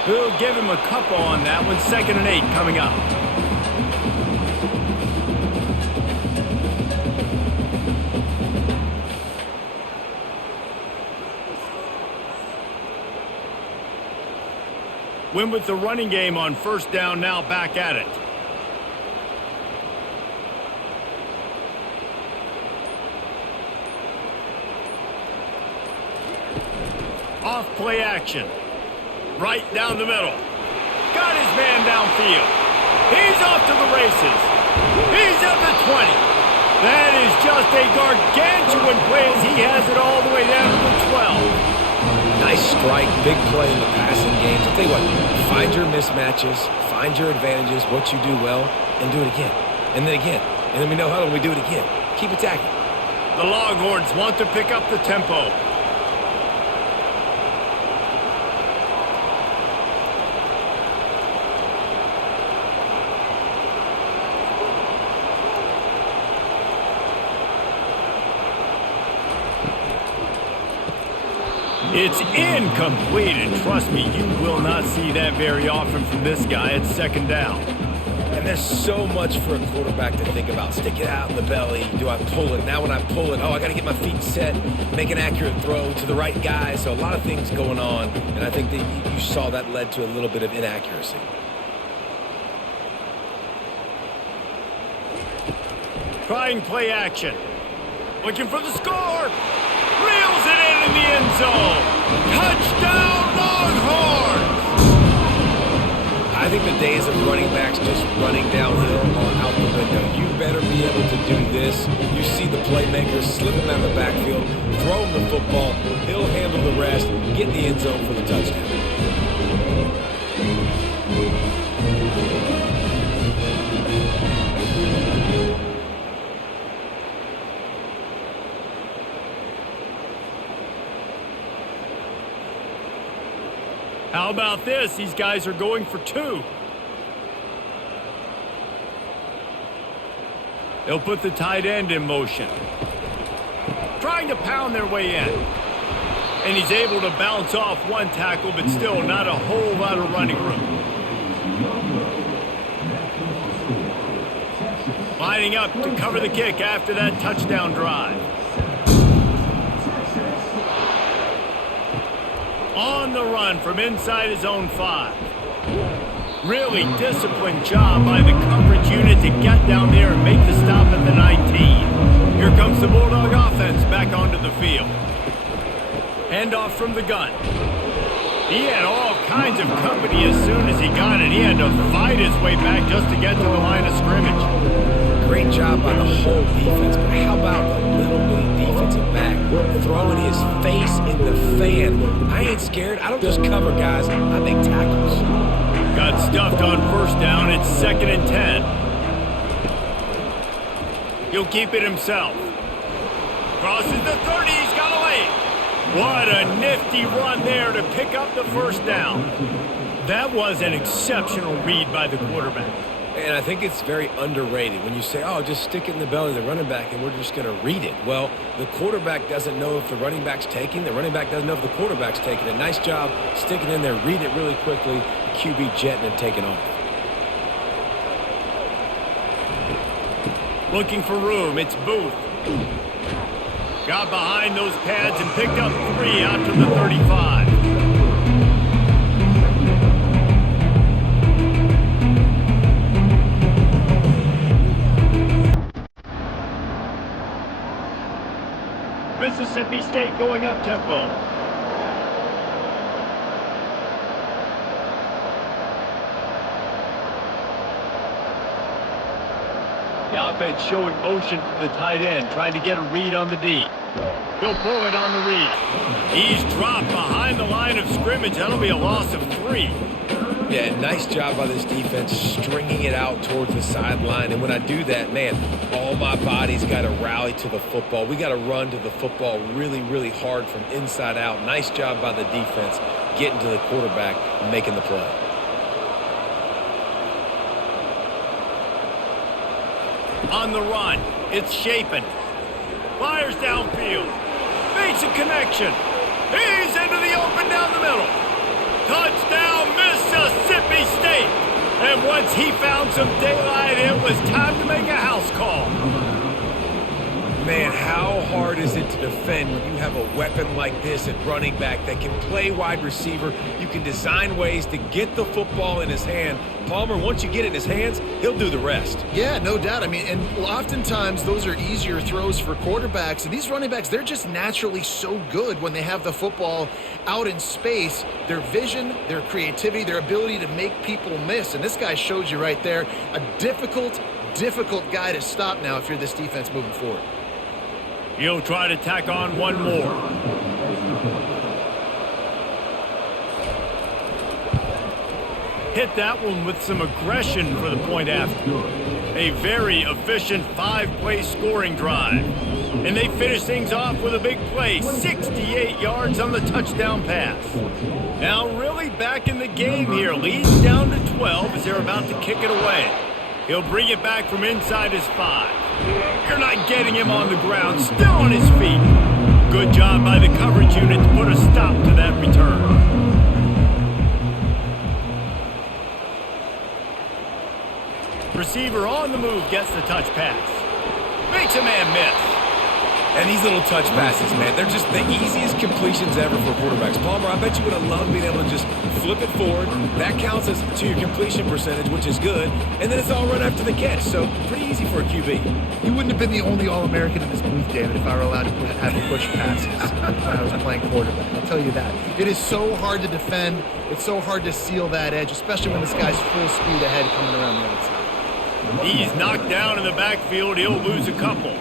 We'll give him a couple on that one. 2nd and 8 coming up. Win with the running game on first down, now back at it. Off play action. Right down the middle. Got his man downfield. He's off to the races. He's at the 20. That is just a gargantuan play as he has it all the way down to the 12. Nice strike, big play in the passing games. I'll tell you what, find your mismatches, find your advantages, what you do well, and do it again. And then again. And then we know how we do it again. Keep attacking. The Longhorns want to pick up the tempo. It's incomplete, and trust me, you will not see that very often from this guy. It's 2nd down. And there's so much for a quarterback to think about. Stick it out in the belly. Do I pull it? Now when I pull it, I got to get my feet set, make an accurate throw to the right guy. So a lot of things going on, and I think that you saw that led to a little bit of inaccuracy. Trying play action. Looking for the score. Reels it in the end zone. Touchdown, Longhorns! I think the days of running backs just running downhill are out the window. You better be able to do this. You see the playmakers slip him out of the backfield, throw him the football, he'll handle the rest, get in the end zone for the touchdown. How about this? These guys are going for two. They'll put the tight end in motion. Trying to pound their way in. And he's able to bounce off one tackle, but still not a whole lot of running room. Lining up to cover the kick after that touchdown drive. On the run from inside his own 5. Really disciplined job by the coverage unit to get down there and make the stop at the 19. Here comes the Bulldog offense back onto the field. Handoff from the gun. He had all kinds of company as soon as he got it. He had to fight his way back just to get to the line of scrimmage. Great job by the whole defense, but how about the little bitty defensive back throwing his face in the fan? I ain't scared. I don't just cover guys. I make tackles. Got stuffed on first down. It's 2nd and 10. He'll keep it himself. Crosses the 30. He's got away. What a nifty run there to pick up the first down. That was an exceptional read by the quarterback. And I think it's very underrated when you say, oh, just stick it in the belly of the running back and we're just going to read it. Well, the quarterback doesn't know if the running back's taking. The running back doesn't know if the quarterback's taking it. Nice job sticking in there, reading it really quickly, QB jetting and taking off. Looking for room. It's Booth. Got behind those pads and picked up 3 out to the 35. Mississippi State going up tempo. The offense showing motion from the tight end, trying to get a read on the D. He'll pull it on the read. He's dropped behind the line of scrimmage. That'll be a loss of 3. Yeah, nice job by this defense stringing it out towards the sideline. And when I do that, man, all my body's got to rally to the football. We got to run to the football really, really hard from inside out. Nice job by the defense getting to the quarterback and making the play. On the run, it's Shapen. Fires downfield. Makes a connection. He's into the open down the middle. Touchdown, Mississippi State. And once he found some daylight, it was time to make a house call. Man, how hard is it to defend when you have a weapon like this at running back that can play wide receiver? You can design ways to get the football in his hand. Palmer, once you get it in his hands, he'll do the rest. Yeah, no doubt. I mean, and oftentimes those are easier throws for quarterbacks. And these running backs, they're just naturally so good when they have the football out in space. Their vision, their creativity, their ability to make people miss. And this guy showed you right there, a difficult guy to stop now if you're this defense moving forward. He'll try to tack on one more. Hit that one with some aggression for the point after. A very efficient 5-play scoring drive. And they finish things off with a big play, 68 yards on the touchdown pass. Now really back in the game here. Leads down to 12 as they're about to kick it away. He'll bring it back from inside his 5. You're not getting him on the ground, still on his feet. Good job by the coverage unit to put a stop to that return. Receiver on the move gets the touch pass. Makes a man miss. And these little touch passes, man, they're just the easiest completions ever for quarterbacks. Palmer, I bet you would have loved being able to just flip it forward. That counts as to your completion percentage, which is good. And then it's all run after the catch, so pretty easy for a QB. He wouldn't have been the only All-American in this booth, David, if I were allowed to have him push passes when I was playing quarterback. I'll tell you that. It is so hard to defend. It's so hard to seal that edge, especially when this guy's full speed ahead coming around the outside. He's knocked down in the backfield. He'll lose a couple.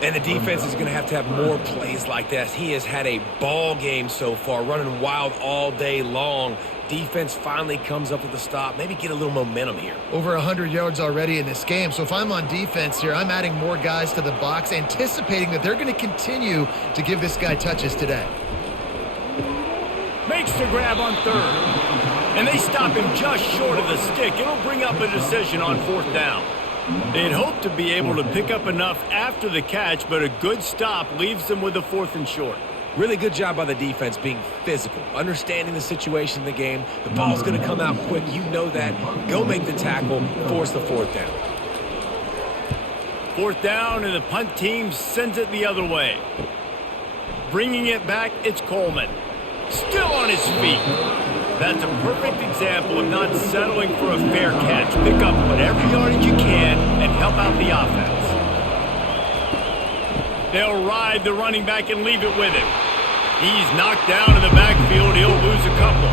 And the defense is going to have more plays like this. He has had a ball game so far, running wild all day long. Defense finally comes up with a stop. Maybe get a little momentum here. Over 100 yards already in this game. So if I'm on defense here, I'm adding more guys to the box, anticipating that they're going to continue to give this guy touches today. Makes the grab on third. And they stop him just short of the stick. It'll bring up a decision on fourth down. They'd hope to be able to pick up enough after the catch, but a good stop leaves them with a 4th and short. Really good job by the defense being physical, understanding the situation in the game. The ball's going to come out quick. You know that. Go make the tackle, force the 4th down. 4th down, and the punt team sends it the other way. Bringing it back, it's Coleman. Still on his feet. That's a perfect example of not settling for a fair catch. Pick up whatever yardage you can and help out the offense. They'll ride the running back and leave it with him. He's knocked down in the backfield. He'll lose a couple.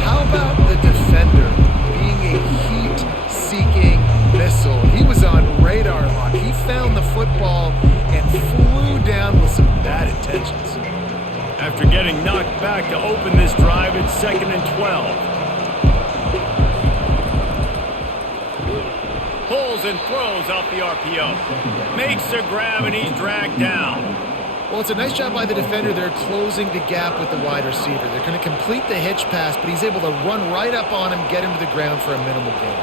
How about the defender being a heat-seeking missile? He was on radar lock. He found the football and flew down with some bad intentions. After getting knocked back to open this drive, it's 2nd and 12. Pulls and throws off the RPO. Makes a grab, and he's dragged down. Well, it's a nice job by the defender. They're closing the gap with the wide receiver. They're going to complete the hitch pass, but he's able to run right up on him, get him to the ground for a minimal gain.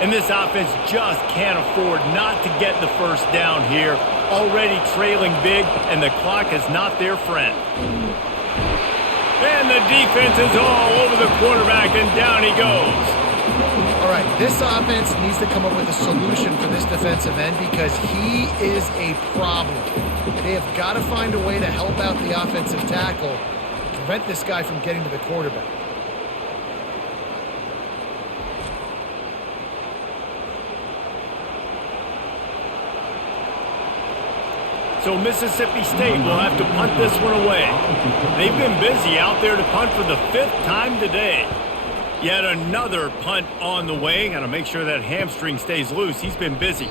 And this offense just can't afford not to get the first down here. Already trailing big, and the clock is not their friend. And the defense is all over the quarterback, and down he goes. All right, this offense needs to come up with a solution for this defensive end because he is a problem. They have got to find a way to help out the offensive tackle, prevent this guy from getting to the quarterback. So Mississippi State will have to punt this one away. They've been busy out there to punt for the 5th time today. Yet another punt on the way. Got to make sure that hamstring stays loose. He's been busy.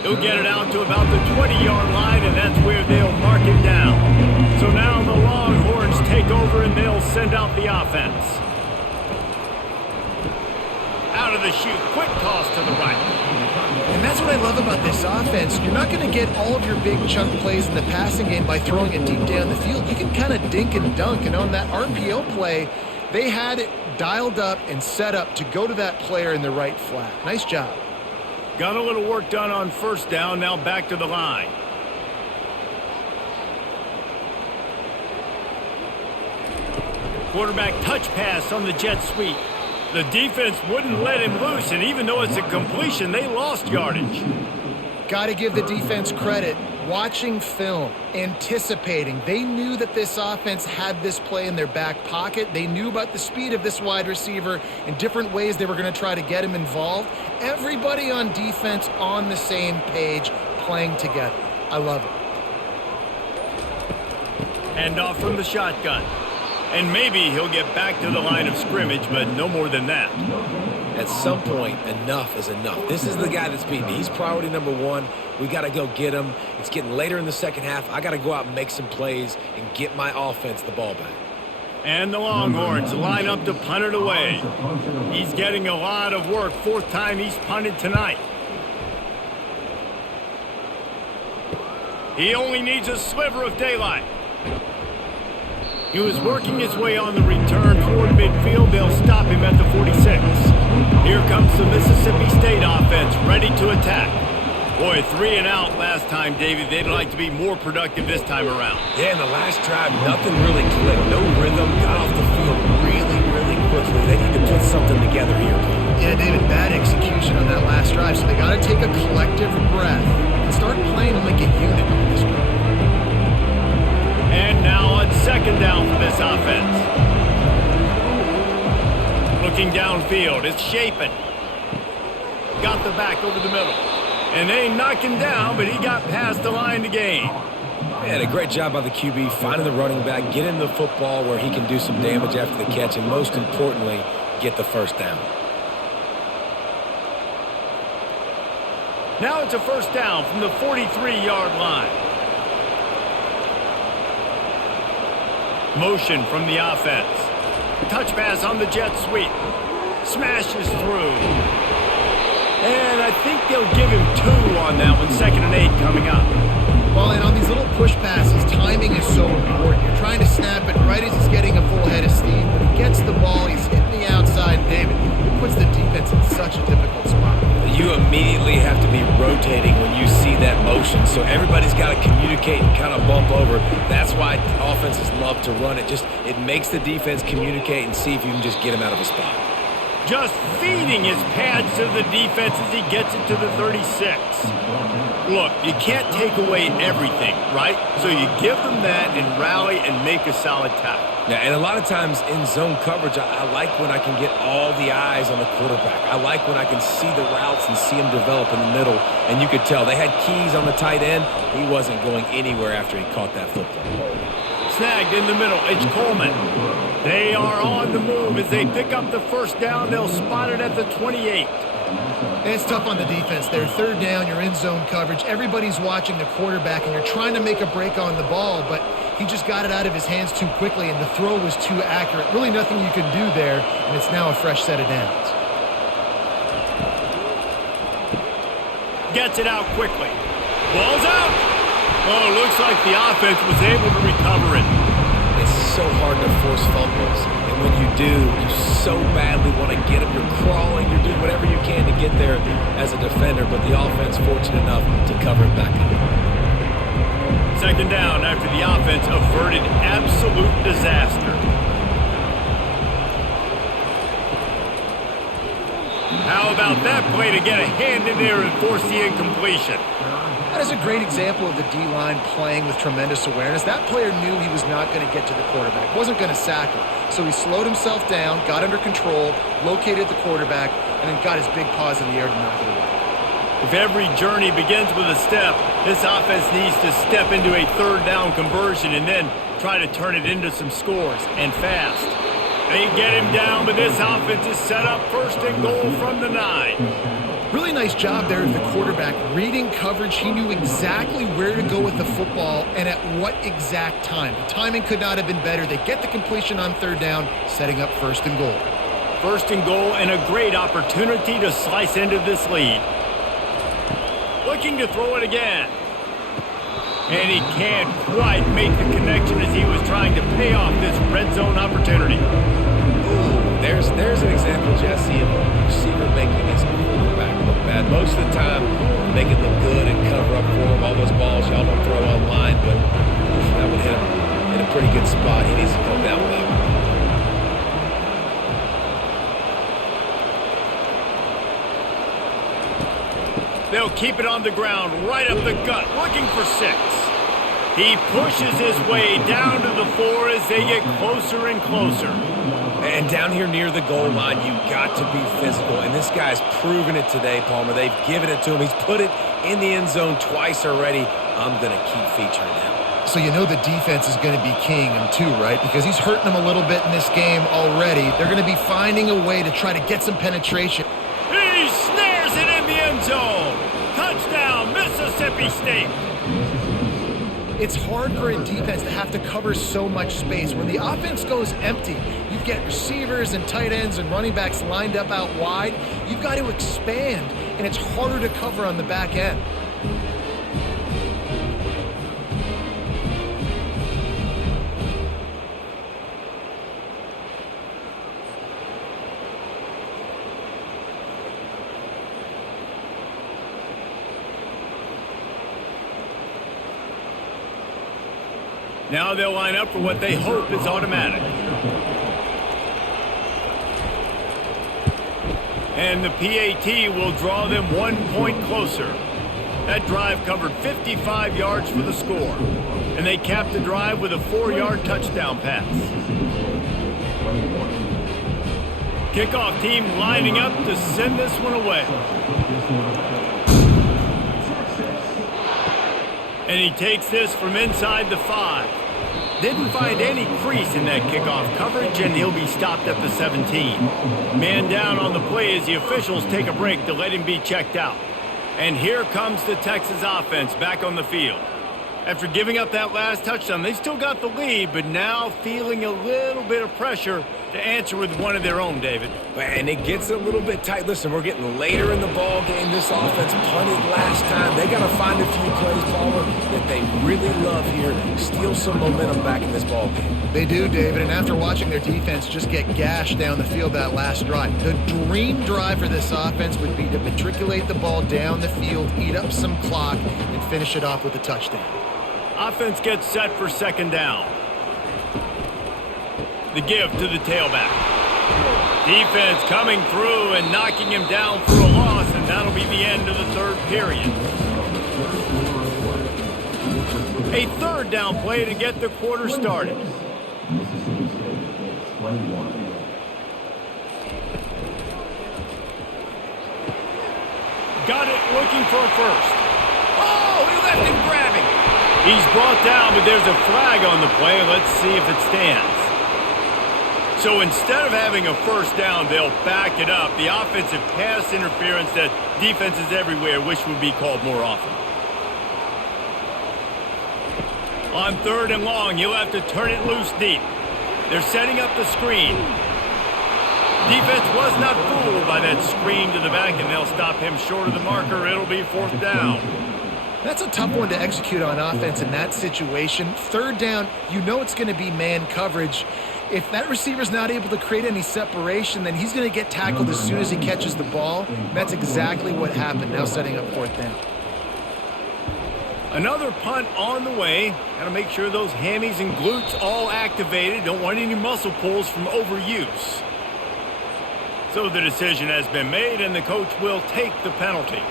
He'll get it out to about the 20-yard line, and that's where they'll mark it down. So now the Longhorns take over, and they'll send out the offense. Out of the chute, quick toss to the right. And that's what I love about this offense. You're not going to get all of your big chunk plays in the passing game by throwing it deep down the field. You can kind of dink and dunk, and on that RPO play, they had it dialed up and set up to go to that player in the right flat. Nice job. Got a little work done on first down, now back to the line. Quarterback touch pass on the jet sweep. The defense wouldn't let him loose, and even though it's a completion, they lost yardage. Got to give the defense credit. Watching film, anticipating. They knew that this offense had this play in their back pocket. They knew about the speed of this wide receiver and different ways they were going to try to get him involved. Everybody on defense on the same page, playing together. I love it. Handoff from the shotgun. And maybe he'll get back to the line of scrimmage, but no more than that. At some point, enough is enough. This is the guy that's beating me. He's priority number 1. We got to go get him. It's getting later in the second half. I got to go out and make some plays and get my offense the ball back. And the Longhorns line up to punt it away. He's getting a lot of work. 4th time he's punted tonight. He only needs a sliver of daylight. He was working his way on the return toward midfield. They'll stop him at the 46. Here comes the Mississippi State offense, ready to attack. Boy, 3 and out last time, David. They'd like to be more productive this time around. Yeah, in the last drive, nothing really clicked. No rhythm. Got off the field really quickly. They need to put something together here. Yeah, David, bad execution on that last drive, so they got to take a collective breath and start playing like a unit on this drive. And now on 2nd down for this offense. Looking downfield, it's Shapin. Got the back over the middle. And they knock him down, but he got past the line to gain. Man, a great job by the QB, finding the running back, get him the football where he can do some damage after the catch, and most importantly, get the first down. Now it's a first down from the 43-yard line. Motion from the offense. Touch pass on the jet sweep. Smashes through. And I think they'll give him 2 on that one. 2nd and 8 coming up. Well, and on these little push passes, timing is so important. You're trying to snap it right as the ball. He's hitting the outside. David, it puts the defense in such a difficult spot. You immediately have to be rotating when you see that motion, so everybody's got to communicate and kind of bump over. That's why offenses love to run it. It makes the defense communicate and see if you can just get him out of a spot. Just feeding his pads to the defense as he gets it to the 36. Look, you can't take away everything, right? So you give them that and rally and make a solid tackle. Yeah, and a lot of times in zone coverage, I like when I can get all the eyes on the quarterback. I like when I can see the routes and see him develop in the middle. And you could tell they had keys on the tight end. He wasn't going anywhere after he caught that football. Snagged in the middle. It's Coleman. They are on the move. As they pick up the first down, they'll spot it at the 28. It's tough on the defense there. Third down, you're in zone coverage. Everybody's watching the quarterback, and you're trying to make a break on the ball, but he just got it out of his hands too quickly, and the throw was too accurate. Really nothing you can do there, and it's now a fresh set of downs. Gets it out quickly. Ball's out. Oh, looks like the offense was able to recover it. It's so hard to force fumbles, and when you do, you so badly want to get them. You're crawling, you're doing whatever you can to get there as a defender, but the offense fortunate enough to cover it back up. Second down after the offense averted absolute disaster. How about that play to get a hand in there and force the incompletion? That is a great example of the D-line playing with tremendous awareness. That player knew he was not going to get to the quarterback, wasn't going to sack him. So he slowed himself down, got under control, located the quarterback, and then got his big paws in the air to knock it away. If every journey begins with a step, this offense needs to step into a third down conversion and then try to turn it into some scores, and fast. They get him down, but this offense is set up first and goal from the 9. Really nice job there of the quarterback. Reading coverage, he knew exactly where to go with the football and at what exact time. The timing could not have been better. They get the completion on third down, setting up first and goal. First and goal, and a great opportunity to slice into this lead. Looking to throw it again. And he can't quite make the connection as he was trying to pay off this red zone opportunity. Ooh, there's an example, Jesse, of a receiver making his quarterback look bad. Most of the time, make it look good and cover up for him. All those balls y'all don't throw online, but that would hit him in a pretty good spot. He needs to come down with that one. They'll keep it on the ground, right up the gut, looking for 6. He pushes his way down to the 4 as they get closer and closer. And down here near the goal line, you got to be physical. And this guy's proven it today, Palmer. They've given it to him. He's put it in the end zone twice already. I'm going to keep featuring him. So you know the defense is going to be keying him too, right? Because he's hurting them a little bit in this game already. They're going to be finding a way to try to get some penetration. He snares it in the end zone. Touchdown, Mississippi State. It's hard for a defense to have to cover so much space. When the offense goes empty, you get receivers and tight ends and running backs lined up out wide. You've got to expand, and it's harder to cover on the back end. Now they'll line up for what they hope is automatic. And the PAT will draw them 1 point closer. That drive covered 55 yards for the score. And they capped the drive with a 4-yard touchdown pass. Kickoff team lining up to send this one away. And he takes this from inside the 5. Didn't find any crease in that kickoff coverage, and he'll be stopped at the 17. Man down on the play as the officials take a break to let him be checked out. And here comes the Texas offense back on the field. After giving up that last touchdown, they still got the lead, but now feeling a little bit of pressure to answer with one of their own, David. And it gets a little bit tight. Listen, we're getting later in the ball game. This offense punted last time. They got to find a few plays, Palmer, that they really love here. Steal some momentum back in this ball game. They do, David, and after watching their defense just get gashed down the field that last drive, the dream drive for this offense would be to matriculate the ball down the field, eat up some clock, and finish it off with a touchdown. Offense gets set for second down. The give to the tailback. Defense coming through and knocking him down for a loss, and that'll be the end of the third period. A third down play to get the quarter started. Got it, looking for a first. Oh, he left him grabbing. He's brought down, but there's a flag on the play. Let's see if it stands. So instead of having a first down, they'll back it up. The offensive pass interference that defenses everywhere wish would be called more often. On third and long, he'll have to turn it loose deep. They're setting up the screen. Defense was not fooled by that screen to the back, and they'll stop him short of the marker. It'll be fourth down. That's a tough one to execute on offense in that situation. Third down, you know it's going to be man coverage. If that receiver's not able to create any separation, then he's going to get tackled as soon as he catches the ball. That's exactly what happened, now setting up fourth down. Another punt on the way. Got to make sure those hammies and glutes all activated. Don't want any muscle pulls from overuse. So the decision has been made, and the coach will take the penalty.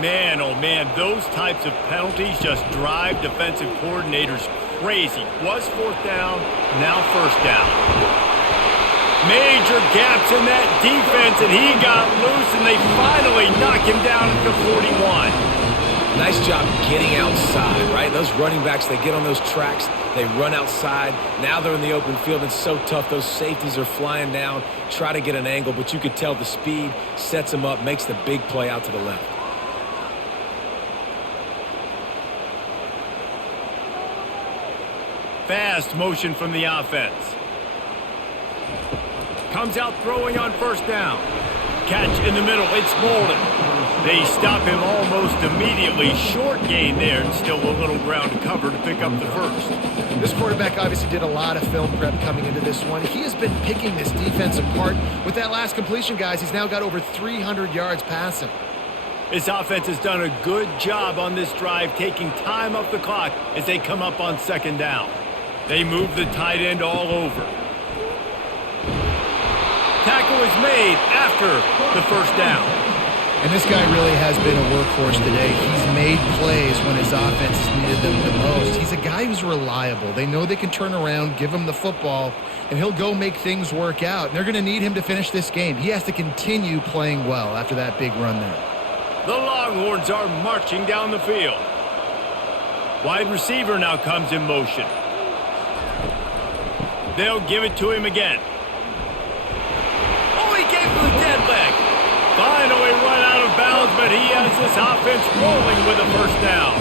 Man, oh man, those types of penalties just drive defensive coordinators crazy. Was fourth down, now first down. Major gaps in that defense, and he got loose, and they finally knock him down at the 41. Nice job getting outside, right? Those running backs, they get on those tracks, they run outside. Now they're in the open field. It's so tough. Those safeties are flying down, try to get an angle, but you could tell the speed sets them up, makes the big play out to the left. Fast motion from the offense. Comes out throwing on first down. Catch in the middle. It's Bolden. They stop him almost immediately. Short gain there, and still a little ground to cover to pick up the first. This quarterback obviously did a lot of film prep coming into this one. He has been picking this defense apart. With that last completion, guys, he's now got over 300 yards passing. This offense has done a good job on this drive, taking time off the clock as they come up on second down. They move the tight end all over. Tackle is made after the first down. And this guy really has been a workhorse today. He's made plays when his offense has needed them the most. He's a guy who's reliable. They know they can turn around, give him the football, and he'll go make things work out. And they're going to need him to finish this game. He has to continue playing well after that big run there. The Longhorns are marching down the field. Wide receiver now comes in motion. They'll give it to him again. Oh, he gave him the dead leg. Finally run out of bounds, but he has this offense rolling with a first down.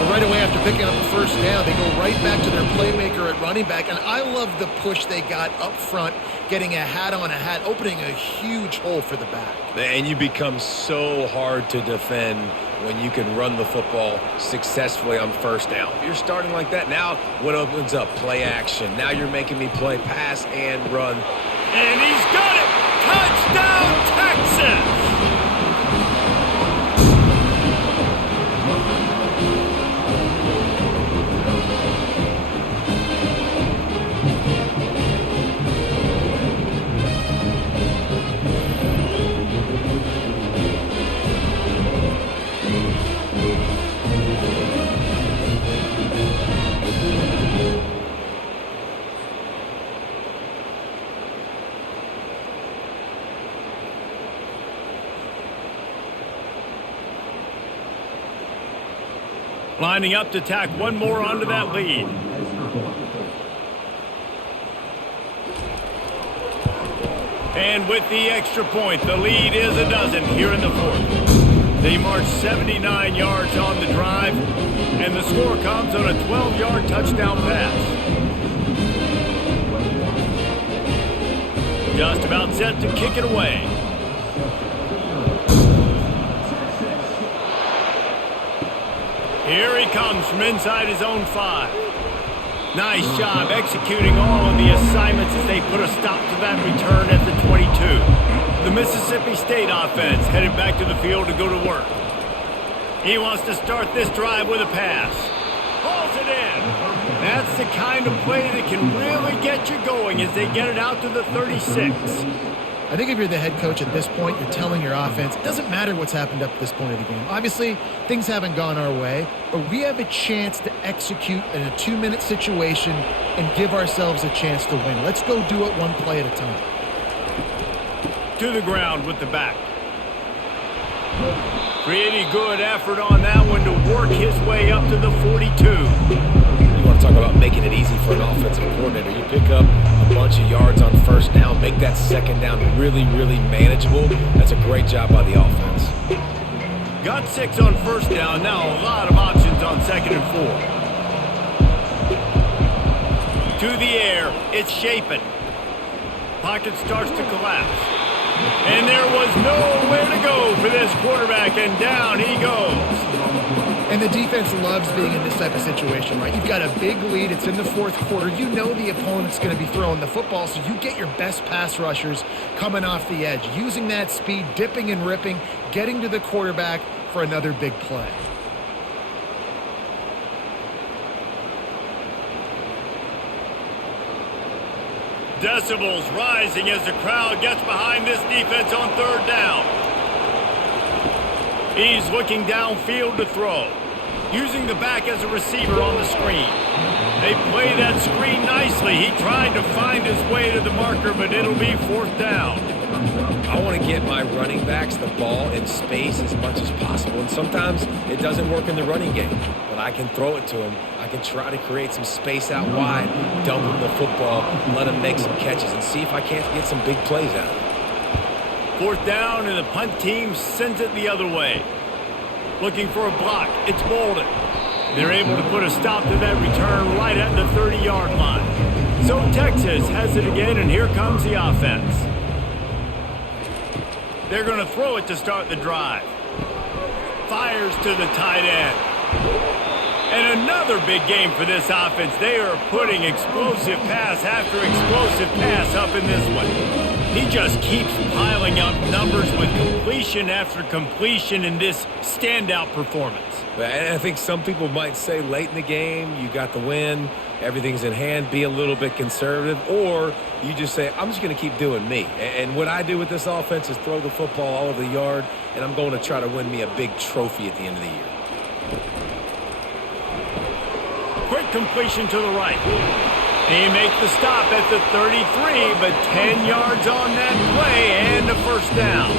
Well, right away after picking up the first down, they go right back to their playmaker at running back. And I love the push they got up front, getting a hat on a hat, opening a huge hole for the back. And you become so hard to defend when you can run the football successfully on first down. You're starting like that. Now what opens up? Play action. Now you're making me play pass and run. And he's got it! Touchdown, Texas! Lining up to tack one more onto that lead. And with the extra point, the lead is a dozen here in the fourth. They march 79 yards on the drive, and the score comes on a 12-yard touchdown pass. Just about set to kick it away. Here he comes from inside his own 5. Nice job executing all of the assignments as they put a stop to that return at the 22. The Mississippi State offense headed back to the field to go to work. He wants to start this drive with a pass. Hauls it in. That's the kind of play that can really get you going as they get it out to the 36. I think if you're the head coach at this point, you're telling your offense, it doesn't matter what's happened up to this point of the game. Obviously, things haven't gone our way, but we have a chance to execute in a 2-minute situation and give ourselves a chance to win. Let's go do it one play at a time. To the ground with the back. Pretty good effort on that one to work his way up to the 42. You want to talk about making it easy for an offensive coordinator. You pick up a bunch of yards on first down, make that second down really, really manageable. That's a great job by the offense. Got 6 on first down. Now a lot of options on 2nd and 4. To the air. It's Shapen. Pocket starts to collapse. And there was nowhere to go for this quarterback, and down he goes. And the defense loves being in this type of situation, right? You've got a big lead. It's in the 4th quarter. You know the opponent's going to be throwing the football, so you get your best pass rushers coming off the edge, using that speed, dipping and ripping, getting to the quarterback for another big play. Decibels rising as the crowd gets behind this defense on 3rd down. He's looking downfield to throw, using the back as a receiver on the screen. They play that screen nicely. He tried to find his way to the marker, but it'll be 4th down. I want to get my running backs the ball in space as much as possible, and sometimes it doesn't work in the running game, but I can throw it to them. I can try to create some space out wide, dump him the football, let him make some catches, and see if I can't get some big plays out of it. 4th down, and the punt team sends it the other way. Looking for a block. It's Bolden. They're able to put a stop to that return right at the 30-yard line. So Texas has it again, and here comes the offense. They're going to throw it to start the drive. Fires to the tight end. And another big game for this offense. They are putting explosive pass after explosive pass up in this one. He just keeps piling up numbers with completion after completion in this standout performance. And I think some people might say late in the game, you got the win, everything's in hand, be a little bit conservative, or you just say, I'm just going to keep doing me. And what I do with this offense is throw the football all over the yard, and I'm going to try to win me a big trophy at the end of the year. Quick completion to the right. He makes the stop at the 33, but 10 yards on that play and a 1st down.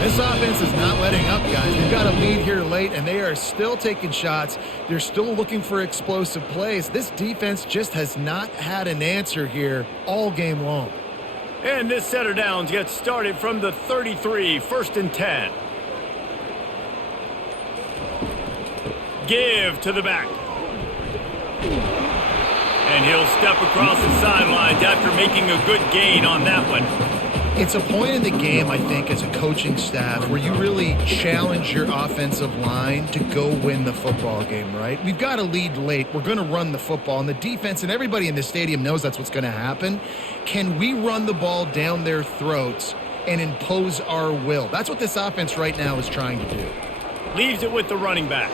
This offense is not letting up, guys. They've got a lead here late, and they are still taking shots. They're still looking for explosive plays. This defense just has not had an answer here all game long. And this set of downs gets started from the 33, 1st and 10. Give to the back. And he'll step across the sidelines after making a good gain on that one. It's a point in the game, I think, as a coaching staff where you really challenge your offensive line to go win the football game, right? We've got a lead late. We're going to run the football, and the defense and everybody in the stadium knows that's what's going to happen. Can we run the ball down their throats and impose our will? That's what this offense right now is trying to do. Leaves it with the running back.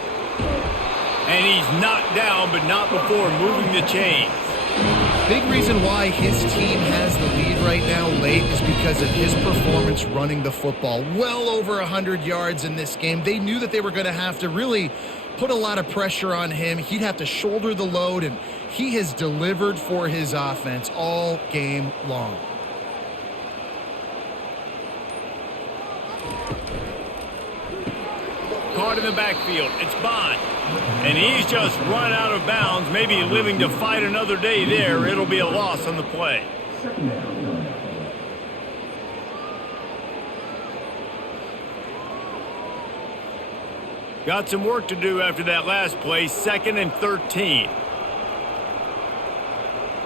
And he's knocked down, but not before moving the chains. Big reason why his team has the lead right now late is because of his performance running the football. Well over 100 yards in this game. They knew that they were going to have to really put a lot of pressure on him. He'd have to shoulder the load, and he has delivered for his offense all game long. Caught in the backfield. It's Bond. And he's just run out of bounds, maybe living to fight another day there. It'll be a loss on the play. Got some work to do after that last play, 2nd and 13.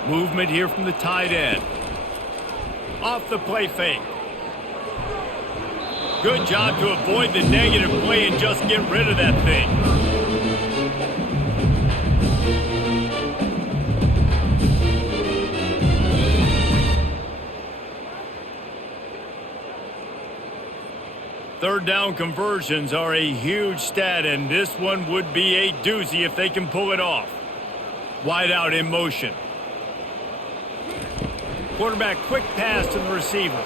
Movement here from the tight end. off the play fake. Good job to avoid the negative play and just get rid of that thing. Third down conversions are a huge stat, and this one would be a doozy if they can pull it off. Wide out in motion. Quarterback quick pass to the receiver.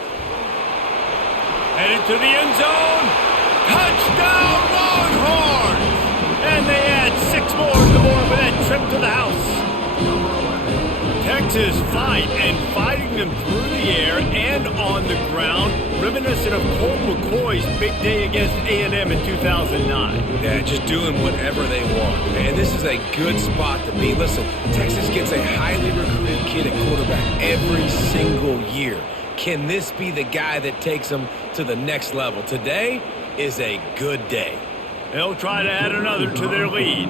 Headed to the end zone. Touchdown Longhorns! And they add 6 more to the board with that trip to the house. Texas fighting them through the air and on the ground, reminiscent of Colt McCoy's big day against A&M in 2009. Yeah, just doing whatever they want. And this is a good spot to be. Listen, Texas gets a highly recruited kid at quarterback every single year. Can this be the guy that takes them to the next level? Today is a good day. They'll try to add another to their lead.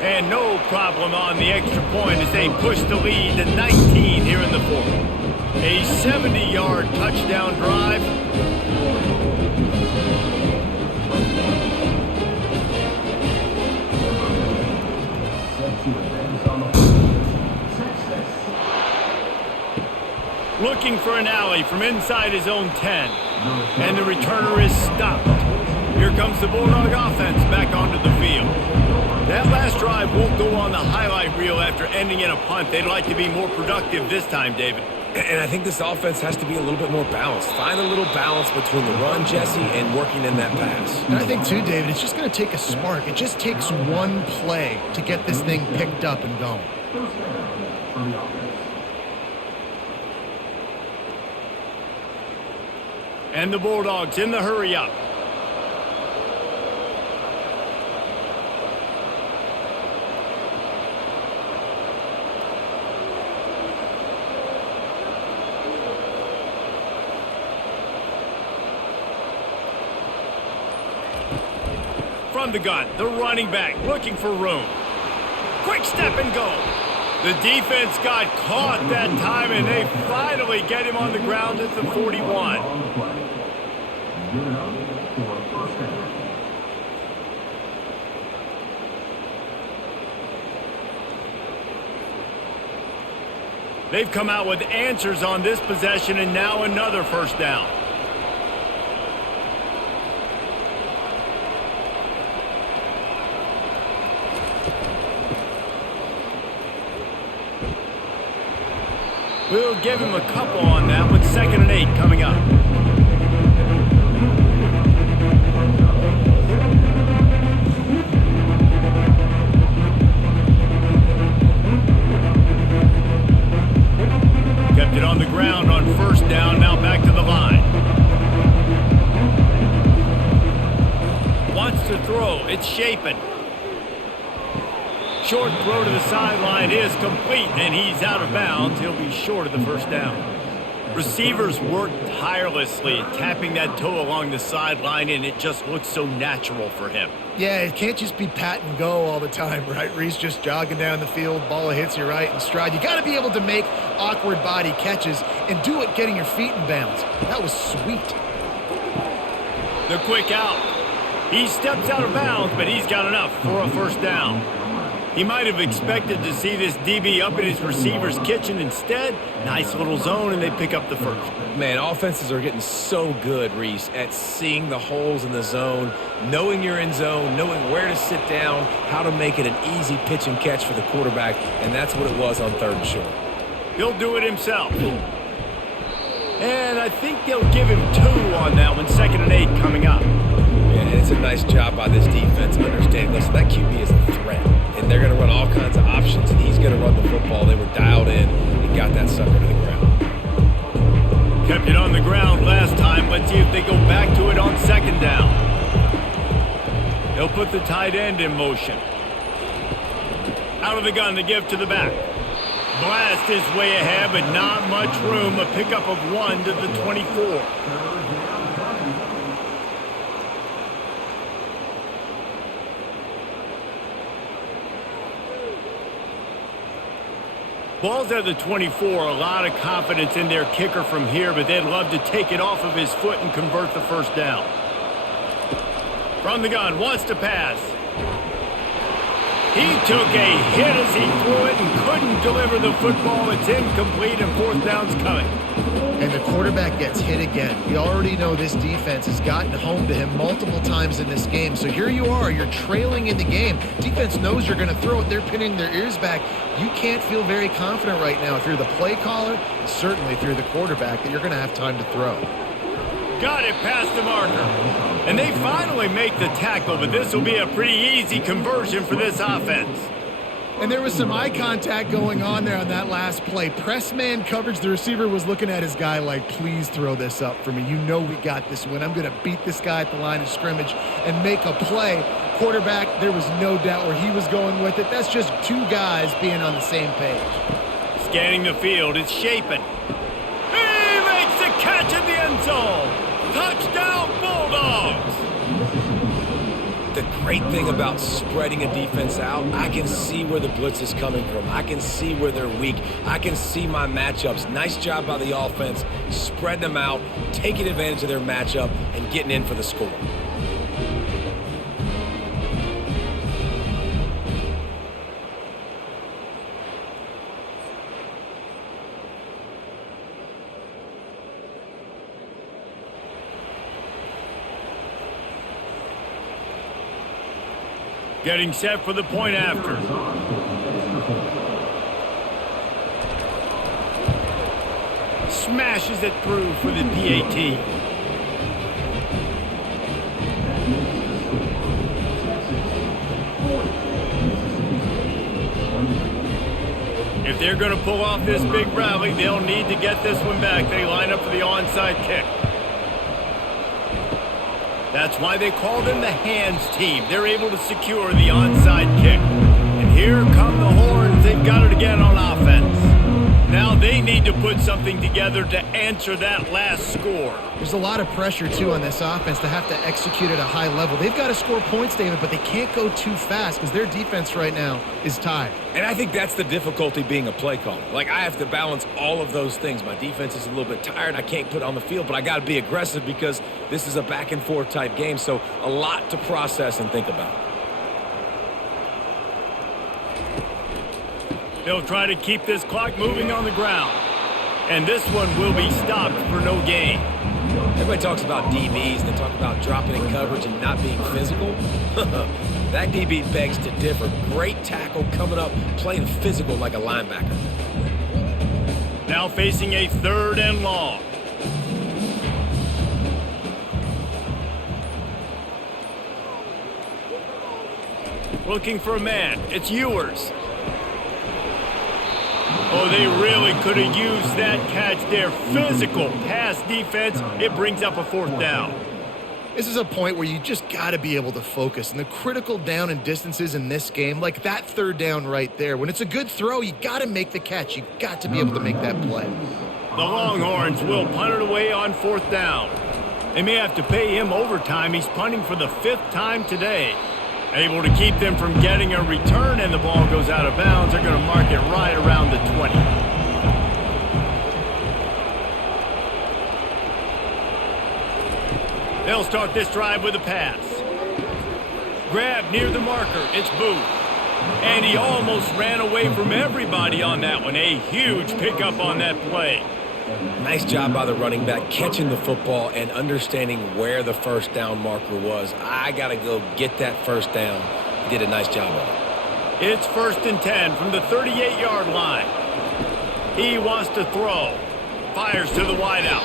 And no problem on the extra point as they push the lead to 19 here in the fourth. A 70-yard touchdown drive. Looking for an alley from inside his own 10. And the returner is stopped. Here comes the Bulldog offense back onto the field. That last drive won't go on the highlight reel after ending in a punt. They'd like to be more productive this time, David. And I think this offense has to be a little bit more balanced. Find a little balance between the run, Jesse, and working in that pass. And I think, too, David, it's just going to take a spark. It just takes one play to get this thing picked up and going. And the Bulldogs in the hurry up. From the gun, the running back looking for room. Quick step and go. The defense got caught that time, and they finally get him on the ground at the 41. They've come out with answers on this possession, and now another first down. We'll give him a couple on that one. 2nd and 8 coming up. Kept it on the ground on first down. Now back to the line. Wants to throw. It's Shapin. Short throw to the sideline is complete, and he's out of bounds. He'll be short of the first down. Receivers work tirelessly, tapping that toe along the sideline, and it just looks so natural for him. Yeah, it can't just be pat and go all the time, right? Reese just jogging down the field, ball hits you right in stride. You got to be able to make awkward body catches and do it getting your feet in bounds. That was sweet. The quick out. He steps out of bounds, but he's got enough for a first down. He might have expected to see this DB up in his receiver's kitchen. Instead, nice little zone, and they pick up the first. Man, offenses are getting so good, Reese, at seeing the holes in the zone, knowing you're in zone, knowing where to sit down, how to make it an easy pitch and catch for the quarterback, and that's what it was on 3rd and short. He'll do it himself. And I think they'll give him 2 on that one. 2nd and 8 coming up. Yeah, and it's a nice job by this defense understanding, listen, that QB is a threat. And they're going to run all kinds of options, and he's going to run the football. They were dialed in and got that sucker to the ground. Kept it on the ground last time. Let's see if they go back to it on 2nd down. They'll put the tight end in motion. Out of the gun to give to the back. Blast his way ahead, but not much room. A pickup of 1 to the 24. Ball's at the 24, a lot of confidence in their kicker from here, but they'd love to take it off of his foot and convert the first down. From the gun, wants to pass. He took a hit as he threw it and couldn't deliver the football. It's incomplete and fourth down's coming. And the quarterback gets hit again. We already know this defense has gotten home to him multiple times in this game. So here you are, you're trailing in the game. Defense knows you're going to throw it. They're pinning their ears back. You can't feel very confident right now if you're the play caller, and certainly if you're the quarterback, that you're going to have time to throw. Got it past the marker. And they finally make the tackle, but this will be a pretty easy conversion for this offense. And there was some eye contact going on there on that last play. Press man coverage. The receiver was looking at his guy like, please throw this up for me. You know we got this win. I'm going to beat this guy at the line of scrimmage and make a play. Quarterback, there was no doubt where he was going with it. That's just two guys being on the same page. Scanning the field, it's Shapen. He makes the catch in the end zone. Touchdown, Bulldogs! The great thing about spreading a defense out, I can see where the blitz is coming from. I can see where they're weak. I can see my matchups. Nice job by the offense, spreading them out, taking advantage of their matchup, and getting in for the score. Getting set for the point after. Smashes it through for the PAT. If they're going to pull off this big rally, they'll need to get this one back. They line up for the onside kick. That's why they call them the hands team. They're able to secure the onside kick. And here come the Horns. They've got it again on offense. Now they need to put something together to answer that last score. There's a lot of pressure, too, on this offense to have to execute at a high level. They've got to score points, David, but they can't go too fast because their defense right now is tied. And I think that's the difficulty being a play caller. Like, I have to balance all of those things. My defense is a little bit tired. I can't put it on the field, but I got to be aggressive because this is a back-and-forth type game, so a lot to process and think about. They'll try to keep this clock moving on the ground. And this one will be stopped for no gain. Everybody talks about DBs. They talk about dropping in coverage and not being physical. That DB begs to differ. Great tackle coming up, playing physical like a linebacker. Now facing a 3rd and long. Looking for a man. It's Ewers. Oh, they really could have used that catch there. Physical pass defense. It brings up a 4th down. This is a point where you just got to be able to focus. And the critical down and distances in this game, like that 3rd down right there, when it's a good throw, you got to make the catch. You got to be able to make that play. The Longhorns will punt it away on 4th down. They may have to pay him overtime. He's punting for the 5th time today. Able to keep them from getting a return, and the ball goes out of bounds. They're going to mark it right around the 20. They'll start this drive with a pass. Grab near the marker. It's Booth. And he almost ran away from everybody on that one. A huge pickup on that play. Nice job by the running back, catching the football and understanding where the 1st down marker was. I got to go get that 1st down. He did a nice job of it. It's 1st and 10 from the 38-yard line. He wants to throw. Fires to the wideout.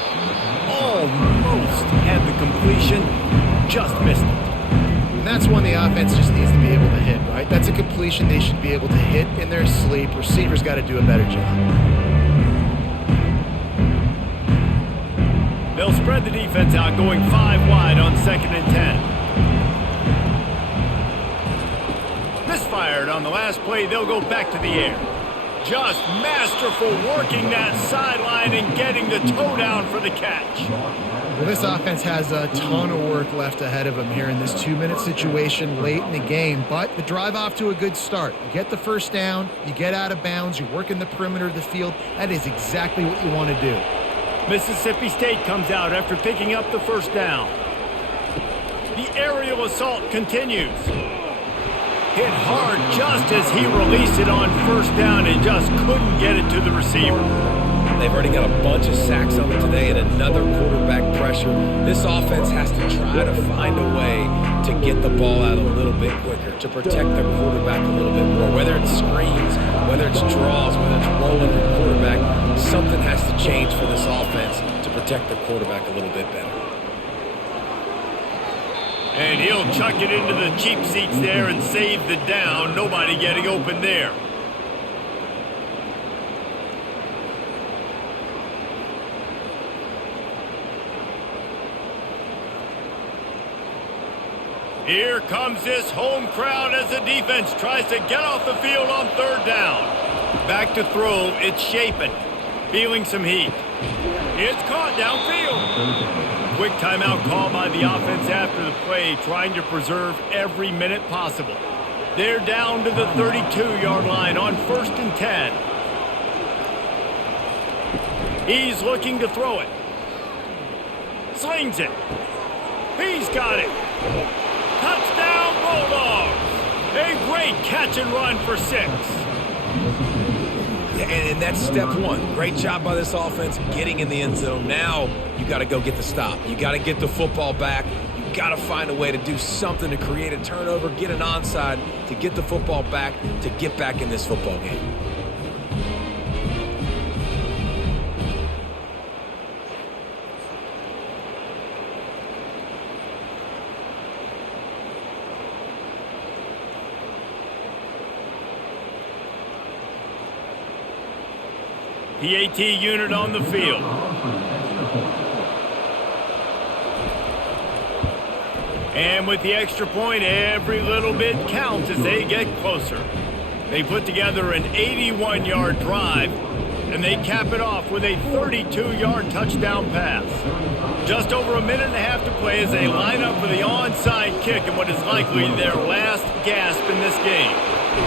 Almost had the completion. Just missed it. And that's one the offense just needs to be able to hit, right? That's a completion they should be able to hit in their sleep. Receivers got to do a better job. They'll spread the defense out, going 5 wide on 2nd and 10. Misfired on the last play. They'll go back to the air. Just masterful working that sideline and getting the toe down for the catch. Well, this offense has a ton of work left ahead of them here in this 2-minute situation late in the game, but the drive off to a good start. You get the first down, you get out of bounds, you work in the perimeter of the field. That is exactly what you want to do. Mississippi State comes out after picking up the first down. The aerial assault continues. Hit hard just as he released it on first down and just couldn't get it to the receiver. They've already got a bunch of sacks on them today and another quarterback pressure. This offense has to try to find a way to get the ball out a little bit quicker, to protect their quarterback a little bit more. Whether it's screens, whether it's draws, whether it's rolling your quarterback, something has to change for this offense to protect their quarterback a little bit better. And he'll chuck it into the cheap seats there and save the down. Nobody getting open there. Here comes this home crowd as the defense tries to get off the field on third down. Back to throw, it's Shapen. Feeling some heat. It's caught downfield. Quick timeout call by the offense after the play, trying to preserve every minute possible. They're down to the 32-yard line on 1st and 10. He's looking to throw it. Slings it. He's got it. Touchdown, Bulldogs! A great catch and run for 6. Yeah, and that's step one. Great job by this offense getting in the end zone. Now you got to go get the stop. You got to get the football back. You got to find a way to do something to create a turnover, get an onside, to get the football back, to get back in this football game. PAT unit on the field. And with the extra point, every little bit counts as they get closer. They put together an 81-yard drive, and they cap it off with a 32-yard touchdown pass. Just over a minute and a half to play as they line up for the onside kick in what is likely their last gasp in this game.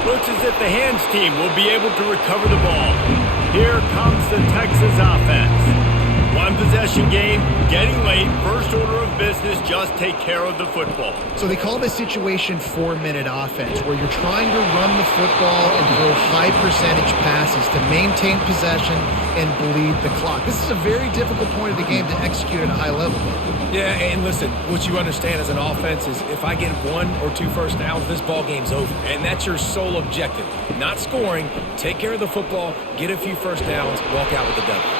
Looks as if the hands team will be able to recover the ball. Here comes the Texas offense. One possession game, getting late, first order of business, just take care of the football. So they call this situation 4-minute offense, where you're trying to run the football and throw high percentage passes to maintain possession and bleed the clock. This is a very difficult point of the game to execute at a high level. Yeah, and listen, what you understand as an offense is if I get 1 or 2 first downs, this ball game's over. And that's your sole objective. Not scoring, take care of the football, get a few first downs, walk out with the W.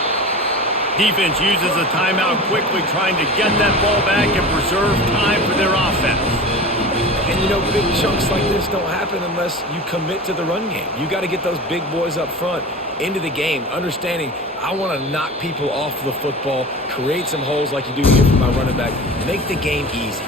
Defense uses a timeout quickly, trying to get that ball back and preserve time for their offense. And, you know, big chunks like this don't happen unless you commit to the run game. You got to get those big boys up front into the game, understanding I want to knock people off the football, create some holes like you do here for my running back, make the game easy.